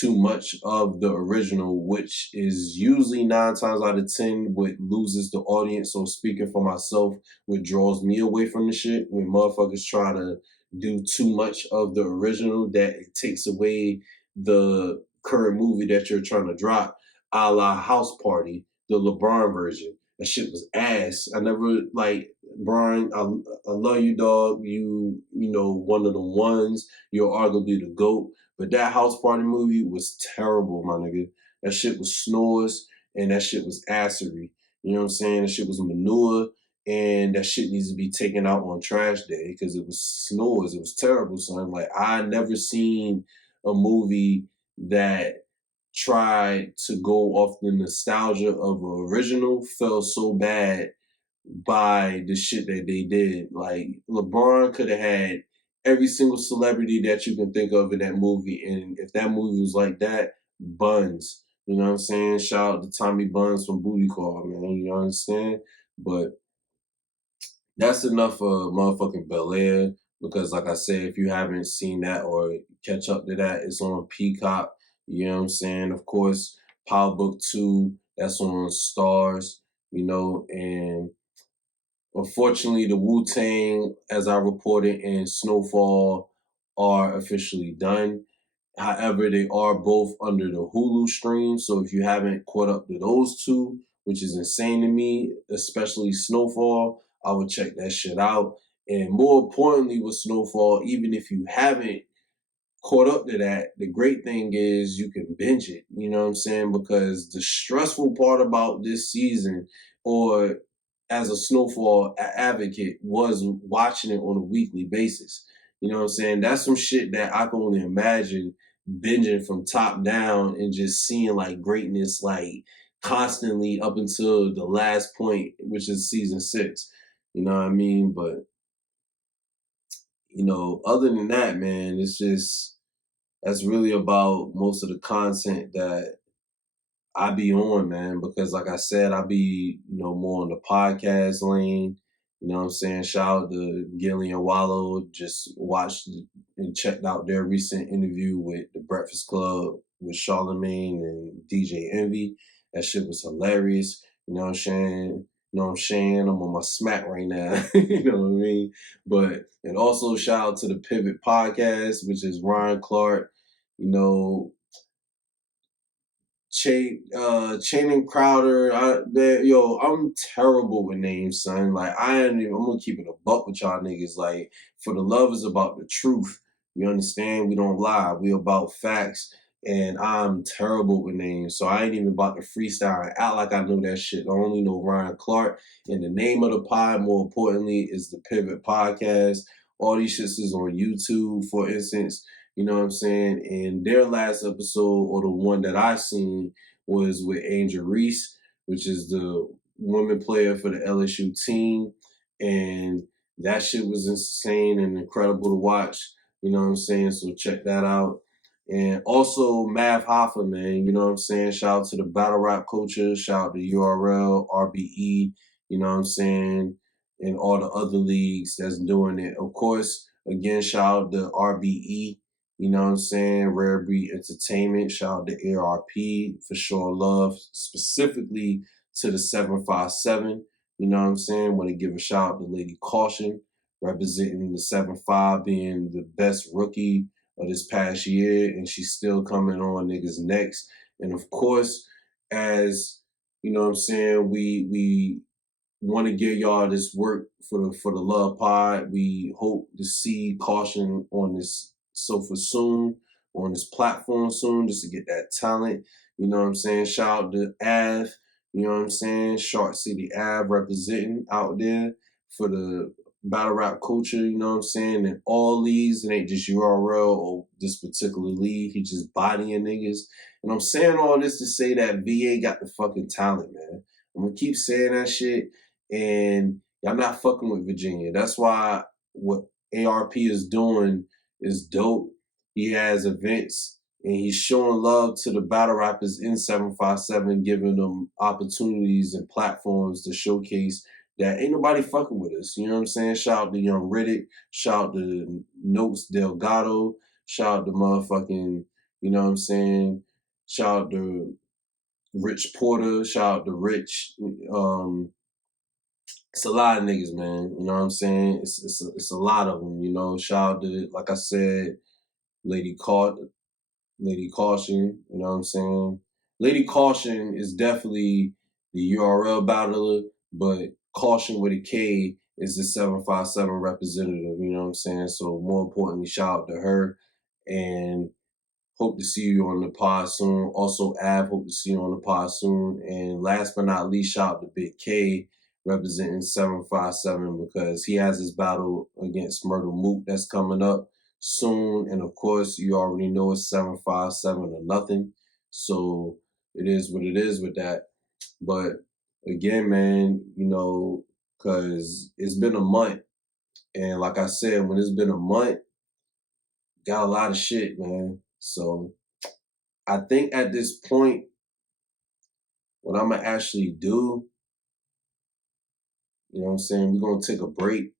too much of the original, which is usually 9 times out of 10 what loses the audience. So speaking for myself, what draws me away from the shit when motherfuckers try to do too much of the original, that it takes away the current movie that you're trying to drop, a la House Party, the LeBron version. That shit was ass. I never like Brian. I love you, dog. You know, one of the ones. You're arguably the GOAT. But that House Party movie was terrible, my nigga. That shit was snores and that shit was assery. You know what I'm saying? That shit was manure and that shit needs to be taken out on trash day because it was snores. It was terrible, son. Like I never seen a movie that tried to go off the nostalgia of an original felt so bad by the shit that they did. Like LeBron could have had every single celebrity that you can think of in that movie, and if that movie was like that, Buns. You know what I'm saying? Shout out to Tommy Buns from Booty Call, man. You understand? But that's enough of motherfucking Bel Air because, like I said, if you haven't seen that or catch up to that, it's on Peacock. You know what I'm saying? Of course, Power Book 2, that's on Stars, you know, and unfortunately, the Wu Tang, as I reported in Snowfall, are officially done. However, they are both under the Hulu stream. So if you haven't caught up to those two, which is insane to me, especially Snowfall, I would check that shit out. And more importantly, with Snowfall, even if you haven't caught up to that, the great thing is you can binge it. You know what I'm saying? Because the stressful part about this season, or as a Snowfall advocate, was watching it on a weekly basis. You know what I'm saying? That's some shit that I can only imagine binging from top down and just seeing like greatness like constantly up until the last point, which is season 6. You know what I mean? But, other than that, man, it's just, that's really about most of the content that I be on, man, because like I said, I be, more on the podcast lane. You know what I'm saying? Shout out to Gilly and Wallow. Just watched and checked out their recent interview with The Breakfast Club with Charlemagne and DJ Envy. That shit was hilarious. You know what I'm saying? You know what I'm saying? I'm on my smack right now. You know what I mean? But, and also shout out to the Pivot Podcast, which is Ryan Clark, you know, Channing Crowder. I'm terrible with names, son. Like, I'm gonna keep it a buck with y'all niggas. Like, for the love is about the truth. You understand? We don't lie. We about facts. And I'm terrible with names. So I ain't even about to freestyle and act like I know that shit. I only know Ryan Clark. And the name of the pod, more importantly, is the Pivot Podcast. All these shits is on YouTube, for instance. You know what I'm saying? And their last episode, or the one that I seen, was with Angel Reese, which is the woman player for the LSU team. And that shit was insane and incredible to watch. You know what I'm saying? So check that out. And also Mav Hoffa, man. You know what I'm saying? Shout out to the battle rap culture. Shout out to URL, RBE. You know what I'm saying? And all the other leagues that's doing it. Of course, again, shout out to RBE. You know what I'm saying? Rare Breed Entertainment. Shout out to ARP for showing love specifically to the 757. You know what I'm saying? Want to give a shout out to Lady Caution, representing the 7-5, being the best rookie of this past year, and she's still coming on niggas next. And of course, as you know what I'm saying, we want to give y'all this work for the Love Pod. We hope to see Caution on this sofa soon, on this platform soon, just to get that talent. You know what I'm saying? Shout out to Av, you know what I'm saying? Shark City Av representing out there for the battle rap culture, you know what I'm saying? And all leagues, it ain't just URL or this particular league. He just bodying niggas. And I'm saying all this to say that VA got the fucking talent, man. I'm gonna keep saying that shit. And y'all not fucking with Virginia. That's why what ARP is doing is dope. He has events and he's showing love to the battle rappers in 757, giving them opportunities and platforms to showcase that ain't nobody fucking with us. You know what I'm saying? Shout out to Young Riddick. Shout out to Notes Delgado. Shout out to motherfucking, you know what I'm saying? Shout out to Rich Porter. Shout out to Rich. It's a lot of niggas, man. You know what I'm saying? It's a lot of them. You know, shout out to, like I said, Lady Caution. You know what I'm saying? Lady Caution is definitely the URL battler, but Caution with a K is the 757 representative. You know what I'm saying? So more importantly, shout out to her. And hope to see you on the pod soon. Also, Av, hope to see you on the pod soon. And last but not least, shout out to Big K representing 757, because he has his battle against Myrtle Moot that's coming up soon. And of course, you already know it's 757 or nothing. So it is what it is with that. But again, man, because it's been a month. And like I said, when it's been a month, got a lot of shit, man. So I think at this point, what I'm gonna actually do, you know what I'm saying, we're gonna take a break,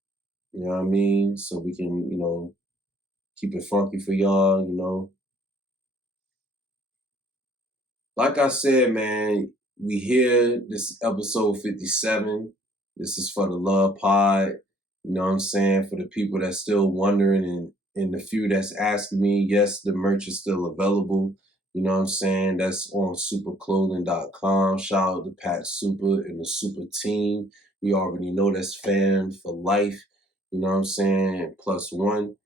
you know what I mean? So we can, keep it funky for y'all, Like I said, man, we here, this is episode 57. This is for the Love Pod. You know what I'm saying? For the people that's still wondering, and the few that's asking me, yes, the merch is still available. You know what I'm saying? That's on superclothing.com. Shout out to Pat Super and the Super team. You already know that's fam for life. You know what I'm saying? Plus one.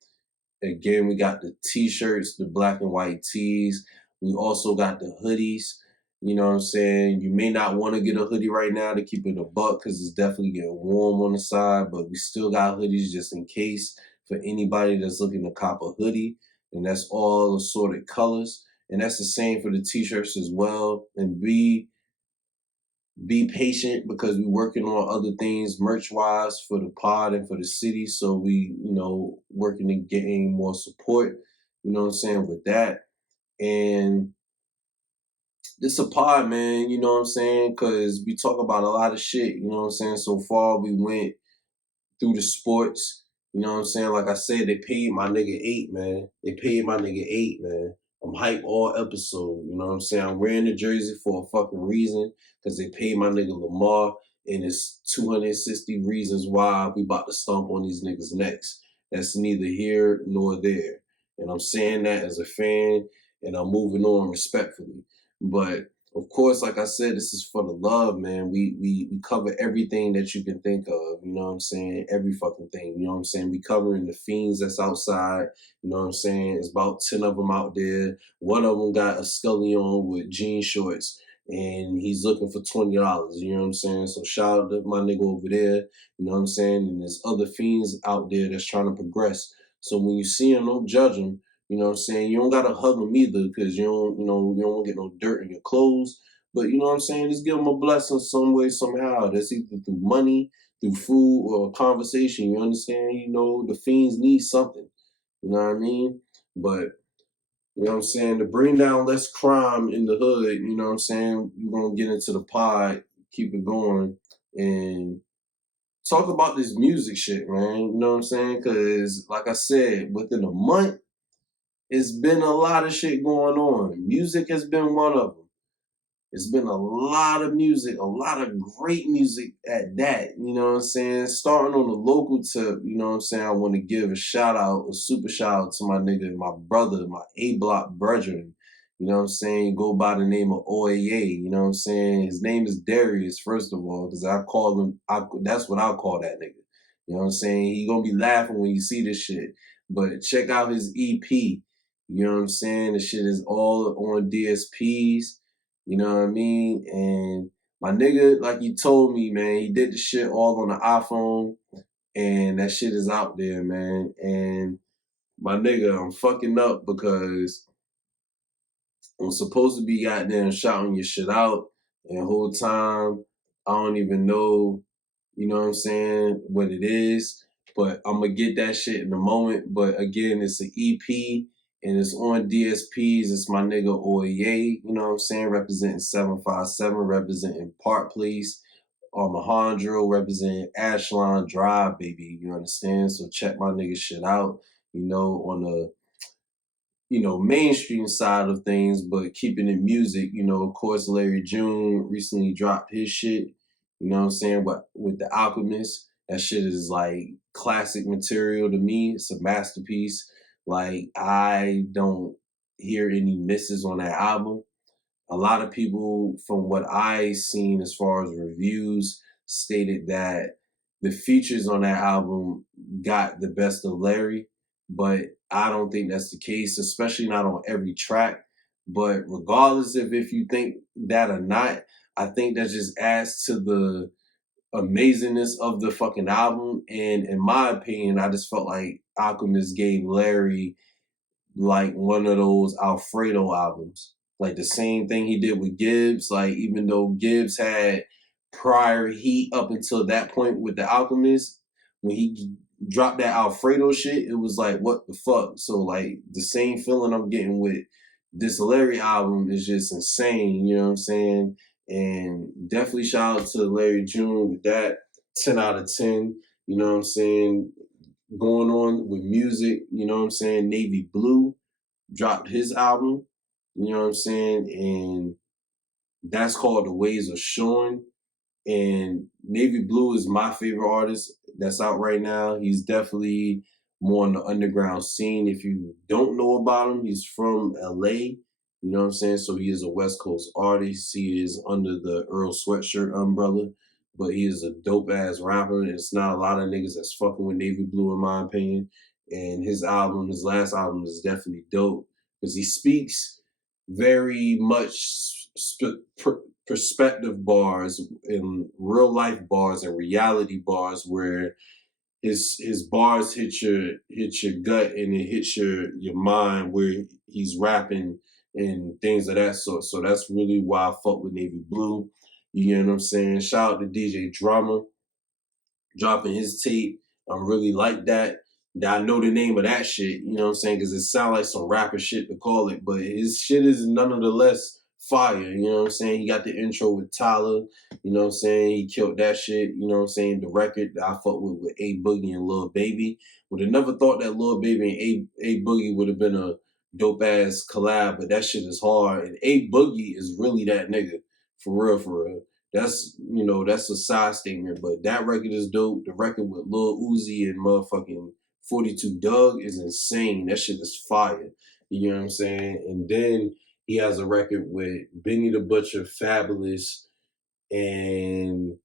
Again, we got the t-shirts, the black and white tees. We also got the hoodies. You know what I'm saying? You may not want to get a hoodie right now to keep it a buck, because it's definitely getting warm on the side, but we still got hoodies just in case for anybody that's looking to cop a hoodie. And that's all assorted colors. And that's the same for the t-shirts as well. And Be patient because we working on other things merch wise for the pod and for the city. So we, working to gain more support, you know what I'm saying, with that. And this a pod, man, you know what I'm saying? Cause we talk about a lot of shit, you know what I'm saying? So far we went through the sports. You know what I'm saying? Like I said, they paid my nigga 8, man. They paid my nigga 8, man. I'm hype all episode. You know what I'm saying? I'm wearing the jersey for a fucking reason because they paid my nigga Lamar, and it's 260 reasons why we about to stomp on these niggas' necks. That's neither here nor there. And I'm saying that as a fan, and I'm moving on respectfully. But of course, like I said, this is for the love, man. We cover everything that you can think of, you know what I'm saying? Every fucking thing, you know what I'm saying? We covering the fiends that's outside, you know what I'm saying? There's about 10 of them out there. One of them got a scully on with jean shorts, and he's looking for $20, you know what I'm saying? So shout out to my nigga over there, you know what I'm saying? And there's other fiends out there that's trying to progress. So when you see them, don't judge them. You know what I'm saying? You don't gotta hug them either because you don't want to get no dirt in your clothes. But you know what I'm saying? Just give them a blessing some way, somehow. That's either through money, through food, or conversation. You understand? The fiends need something. You know what I mean? But you know what I'm saying? To bring down less crime in the hood, you know what I'm saying? We're gonna get into the pod, keep it going, and talk about this music shit, man. You know what I'm saying? Because, like I said, within a month, it's been a lot of shit going on. Music has been one of them. It's been a lot of music, a lot of great music at that. You know what I'm saying? Starting on the local tip, you know what I'm saying? I want to give a shout out, a super shout out to my nigga, my brother, my A Block brethren. You know what I'm saying? Go by the name of Oye. You know what I'm saying? His name is Darius, first of all, because I call him, that's what I call that nigga. You know what I'm saying? He gonna be laughing when you see this shit. But check out his EP. You know what I'm saying? The shit is all on DSPs. You know what I mean? And my nigga, like he told me, man, he did the shit all on the iPhone, and that shit is out there, man. And my nigga, I'm fucking up because I'm supposed to be goddamn shouting your shit out, and the whole time I don't even know, you know what I'm saying, what it is. But I'm gonna get that shit in a moment. But again, it's an EP and it's on DSPs. It's my nigga Oye, you know what I'm saying, representing 757, representing Park Place, Mahandro, representing Ashline Drive, baby. You understand? So check my nigga shit out, on the mainstream side of things, but keeping it music, of course, Larry June recently dropped his shit, you know what I'm saying, with The Alchemist. That shit is like classic material to me. It's a masterpiece. Like, I don't hear any misses on that album. A lot of people, from what I seen as far as reviews, stated that the features on that album got the best of Larry, but I don't think that's the case, especially not on every track. But regardless of if you think that or not, I think that just adds to the amazingness of the fucking album. And in my opinion, I just felt like Alchemist gave Larry like one of those Alfredo albums. Like the same thing he did with Gibbs. Like, even though Gibbs had prior heat up until that point with The Alchemist, when he dropped that Alfredo shit, it was like, what the fuck? So, like, the same feeling I'm getting with this Larry album is just insane, you know what I'm saying? And definitely shout out to Larry June with that. 10 out of 10, you know what I'm saying? Going on with music, you know what I'm saying? Navy Blue dropped his album, you know what I'm saying? And that's called The Ways of Showing. And Navy Blue is my favorite artist that's out right now. He's definitely more on the underground scene. If you don't know about him, he's from LA. You know what I'm saying? So he is a West Coast artist. He is under the Earl Sweatshirt umbrella, but he is a dope ass rapper. It's not a lot of niggas that's fucking with Navy Blue, in my opinion. And his last album, is definitely dope because he speaks very much perspective bars and real life bars and reality bars where his bars hit your gut and it hits your mind where he's rapping and things of that sort. So that's really why I fuck with Navy Blue. You get what I'm saying? Shout out to DJ Drama dropping his tape. I really like that. I know the name of that shit, you know what I'm saying? Because it sounds like some rapper shit to call it, but his shit is nonetheless fire, you know what I'm saying? He got the intro with Tyler, you know what I'm saying? He killed that shit, you know what I'm saying? The record that I fuck with A Boogie and Lil Baby. Would have never thought that Lil Baby and A Boogie would have been a dope ass collab, but that shit is hard. And A Boogie is really that nigga, for real, for real. That's, that's a side statement, but that record is dope. The record with Lil Uzi and motherfucking 42 Doug is insane. That shit is fire. You know what I'm saying? And then he has a record with Benny the Butcher, Fabulous, and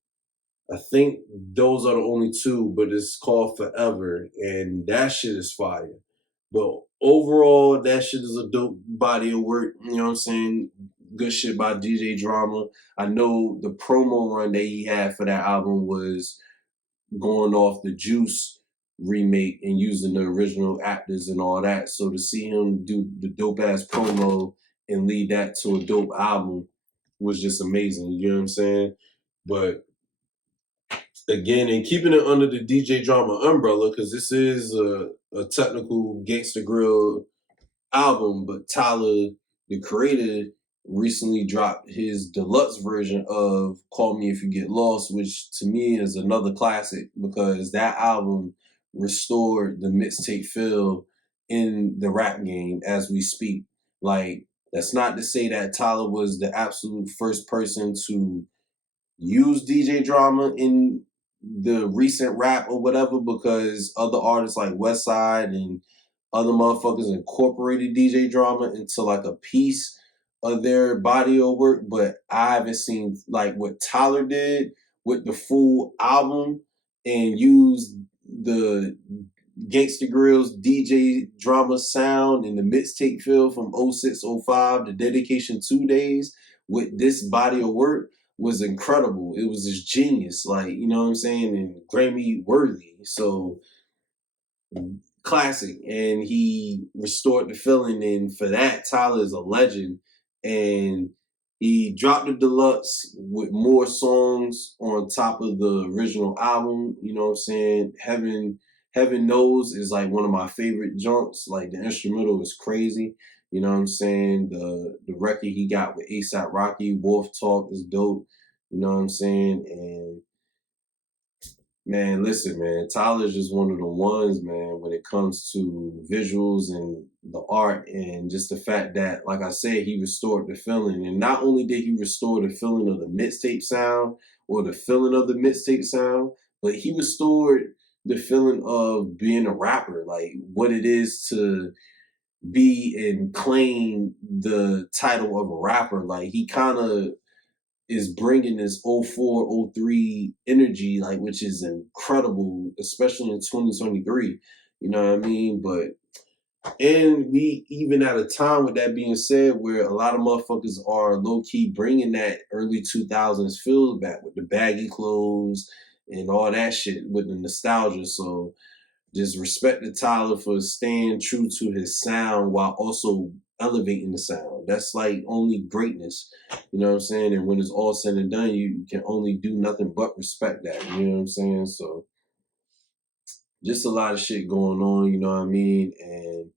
I think those are the only two, but it's called Forever, and that shit is fire. But overall, that shit is a dope body of work. You know what I'm saying? Good shit by DJ Drama. I know the promo run that he had for that album was going off the Juice remake and using the original actors and all that. So to see him do the dope ass promo and lead that to a dope album was just amazing. You know what I'm saying? But again, and keeping it under the DJ Drama umbrella, because this is a technical Gangsta Grill album, but Tyler, the creator, recently dropped his deluxe version of Call Me If You Get Lost, which to me is another classic because that album restored the mixtape feel in the rap game as we speak. Like, that's not to say that Tyler was the absolute first person to use DJ Drama in the recent rap or whatever, because other artists like Westside and other motherfuckers incorporated DJ Drama into like a piece of their body of work, but I haven't seen like what Tyler did with the full album and used the Gangsta Grill's DJ Drama sound and the mixtape feel from 0605, the Dedication 2 days with this body of work was incredible. It was just genius, like, you know what I'm saying, and Grammy worthy. So classic, and he restored the feeling, and for that, Tyler is a legend. And he dropped the deluxe with more songs on top of the original album. You know what I'm saying? Heaven Knows is like one of my favorite joints. Like the instrumental is crazy. You know what I'm saying? The record he got with ASAP Rocky, Wolf Talk, is dope. You know what I'm saying? And man, listen, man, Tyler's just one of the ones, man, when it comes to visuals and the art and just the fact that, like I said, he restored the feeling. And not only did he restore the feeling of the mixtape sound or the feeling of the mixtape sound, but he restored the feeling of being a rapper, like what it is to be and claim the title of a rapper. Like he kind of is bringing this 04, 03 energy, like, which is incredible, especially in 2023. You know what I mean? But, and we even at a time with that being said, where a lot of motherfuckers are low key bringing that early 2000s feel back with the baggy clothes and all that shit with the nostalgia. So just respect to Tyler for staying true to his sound while also elevating the sound. That's like only greatness. You know what I'm saying? And when it's all said and done, you can only do nothing but respect that. You know what I'm saying? So just a lot of shit going on, you know what I mean? And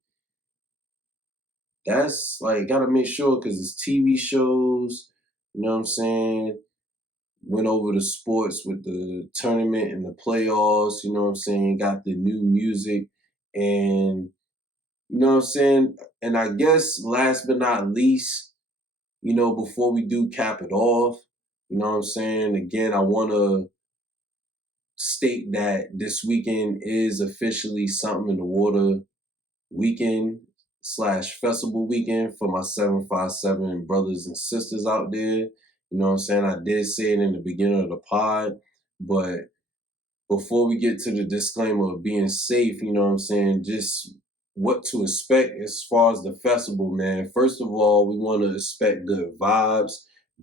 that's like, gotta make sure because it's TV shows, you know what I'm saying? Went over the sports with the tournament and the playoffs, you know what I'm saying? Got the new music and you know what I'm saying? And I guess last but not least, before we do cap it off, you know what I'm saying? Again, I want to state that this weekend is officially Something in the Water weekend / festival weekend for my 757 brothers and sisters out there. You know what I'm saying? I did say it in the beginning of the pod, but before we get to the disclaimer of being safe, you know what I'm saying, just what to expect as far as the festival, man. First of all, we want to expect good vibes,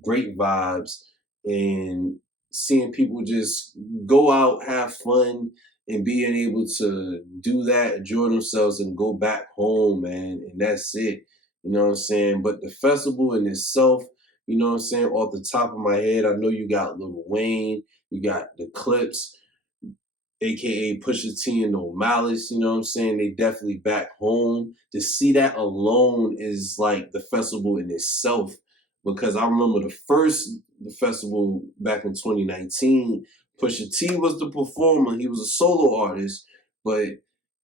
great vibes, and seeing people just go out, have fun, and being able to do that, enjoy themselves, and go back home, man. And that's it. You know what I'm saying? But the festival in itself, you know what I'm saying? Off the top of my head, I know you got Lil Wayne, you got the Clips, aka Pusha T and No Malice, you know what I'm saying? They definitely back home. To see that alone is like the festival in itself. Because I remember the festival back in 2019, Pusha T was the performer. He was a solo artist, but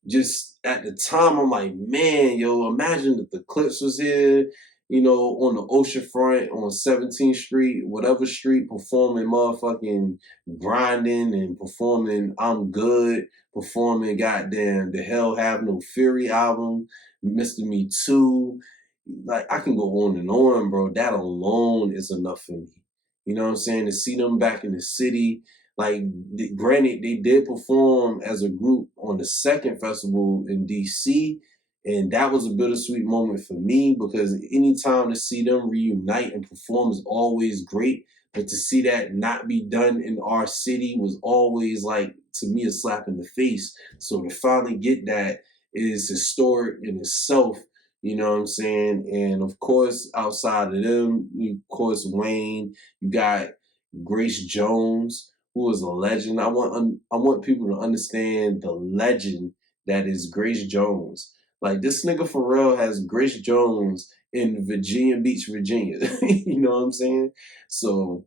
just at the time, I'm like, man, yo, imagine if the Clips was here, you know, on the ocean front on 17th Street, whatever street, performing motherfucking grinding and performing I'm Good, performing goddamn The Hell Have No Fury album, Mr. Me Too. Like, I can go on and on, bro. That alone is enough for me. You know what I'm saying? To see them back in the city. Like, granted, they did perform as a group on the second festival in DC, and that was a bittersweet moment for me because anytime to see them reunite and perform is always great. But to see that not be done in our city was always like, to me, a slap in the face. So to finally get that is historic in itself. You know what I'm saying? And of course, outside of them, of course, Wayne, you got Grace Jones, who is a legend. I want people to understand the legend that is Grace Jones. Like, this nigga for real has Grace Jones in Virginia Beach, Virginia. You know what I'm saying? So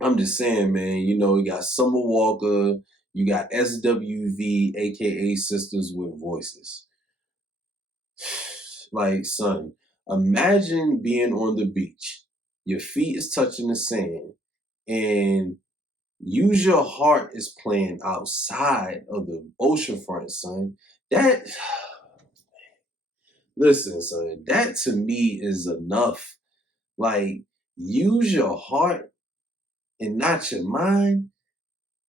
I'm just saying, man, you know, you got Summer Walker, you got SWV, aka Sisters with Voices. Like, son, imagine being on the beach, your feet is touching the sand, and Use Your Heart is playing outside of the oceanfront, son. That, listen, son, that to me is enough. Like, use your heart and not your mind.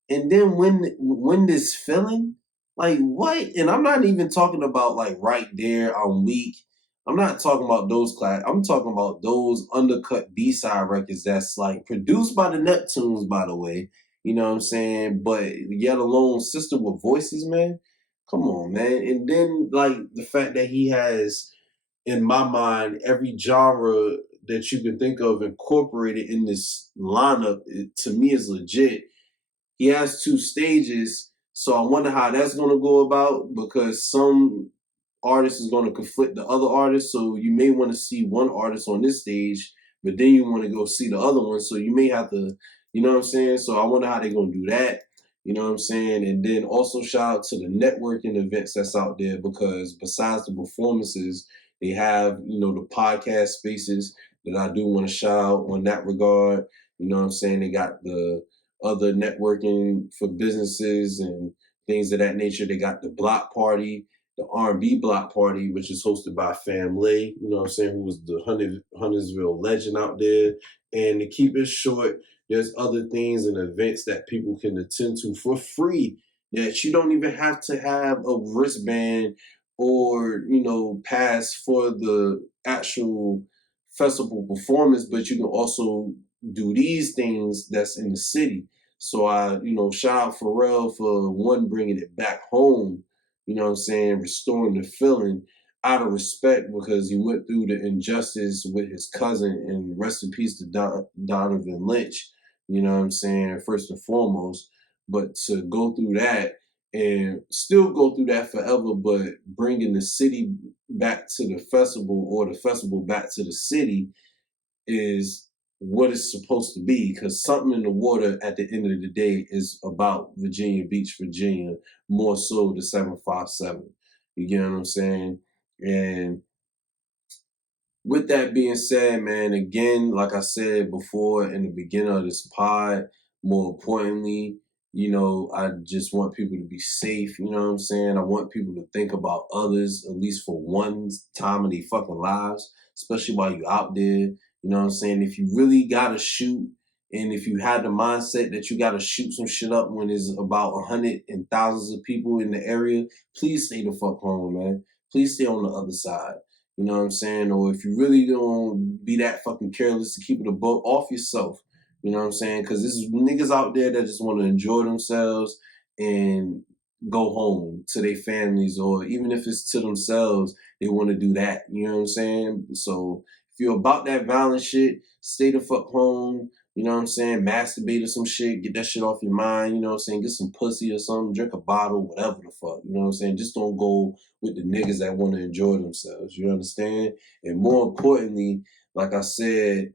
And then when this feeling, like what? And I'm not even talking about like right there, I'm weak. I'm not talking about those class. I'm talking about those undercut B-side records that's like produced by the Neptunes, by the way. You know what I'm saying? But yet alone, Sister with Voices, man. Come on, man. And then like the fact that he has, in my mind, every genre that you can think of incorporated in this lineup, to me is legit. He has two stages, so I wonder how that's going to go about because some artist is going to conflict the other artist. So you may want to see one artist on this stage, but then you want to go see the other one. So you may have to, you know what I'm saying? So I wonder how they're going to do that. You know what I'm saying? And then also shout out to the networking events that's out there because besides the performances, they have, you know, the podcast spaces that I do want to shout out on that regard. You know what I'm saying? They got the other networking for businesses and things of that nature. They got the block party, the R&B block party, which is hosted by Fam Lay, you know what I'm saying, who was the Huntersville legend out there. And to keep it short, there's other things and events that people can attend to for free that you don't even have to have a wristband or, you know, pass for the actual festival performance, but you can also do these things that's in the city. So I, you know, shout out Pharrell for one bringing it back home, you know what I'm saying, restoring the feeling out of respect because he went through the injustice with his cousin, and rest in peace to Donovan Lynch, you know what I'm saying, first and foremost. But to go through that and still go through that forever, but bringing the city back to the festival or the festival back to the city is what it's supposed to be because something in the water at the end of the day is about Virginia Beach, Virginia, more so the 757. You get what I'm saying? And with that being said, man, again, like I said before in the beginning of this pod, more importantly, you know, I just want people to be safe. You know what I'm saying? I want people to think about others, at least for one time in their fucking lives, especially while you're out there. You know what I'm saying? If you really gotta shoot, and if you had the mindset that you gotta shoot some shit up when there's about 100 and thousands of people in the area, please stay the fuck home, man. Please stay on the other side. You know what I'm saying? Or if you really don't be that fucking careless to keep it a boat off yourself. You know what I'm saying? Because this is niggas out there that just want to enjoy themselves and go home to their families, or even if it's to themselves, they want to do that. You know what I'm saying? So If you're about that violent shit, stay the fuck home. You know what I'm saying? Masturbate or some shit. Get that shit off your mind. You know what I'm saying? Get some pussy or something. Drink a bottle, whatever the fuck. You know what I'm saying? Just don't go with the niggas that want to enjoy themselves. You understand? And more importantly, like I said,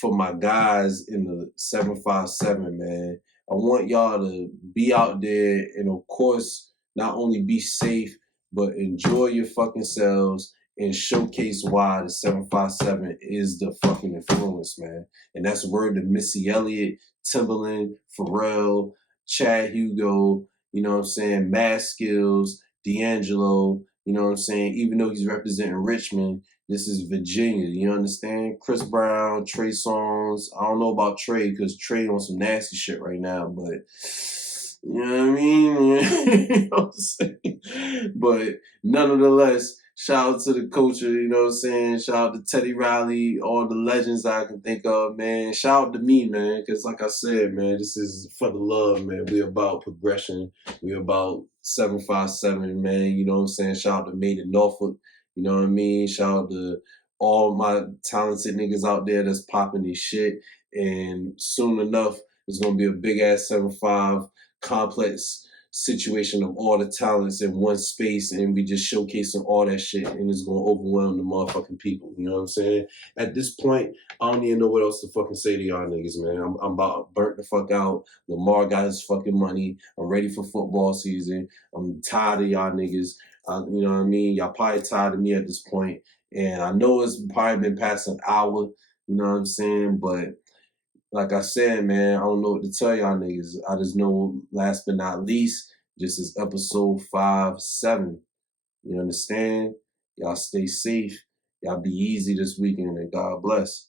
for my guys in the 757, man, I want y'all to be out there and, of course, not only be safe, but enjoy your fucking selves and showcase why the 757 is the fucking influence, man. And that's a word to Missy Elliott, Timbaland, Pharrell, Chad Hugo, you know what I'm saying, Mad Skills, D'Angelo, you know what I'm saying, even though he's representing Richmond, this is Virginia, you understand? Chris Brown, Trey Songz. I don't know about Trey because Trey on some nasty shit right now, but you know what I mean? You know what I'm saying? But nonetheless, shout out to the culture, you know what I'm saying? Shout out to Teddy Riley, all the legends I can think of, man. Shout out to me, man, because like I said, man, this is for the love, man. We about progression. We about 757, man. You know what I'm saying? Shout out to Made in Norfolk. You know what I mean? Shout out to all my talented niggas out there that's popping this shit. And soon enough, there's gonna be a big ass 7-5 complex situation of all the talents in one space, and we just showcasing all that shit, and it's gonna overwhelm the motherfucking people. You know what I'm saying? At this point, I don't even know what else to fucking say to y'all niggas, man. I'm about burnt the fuck out. Lamar got his fucking money. I'm ready for football season. I'm tired of y'all niggas. You know what I mean? Y'all probably tired of me at this point. And I know it's probably been past an hour, you know what I'm saying? But like I said, man, I don't know what to tell y'all niggas. I just know, last but not least, this is episode 5-7. You understand? Y'all stay safe. Y'all be easy this weekend, and God bless.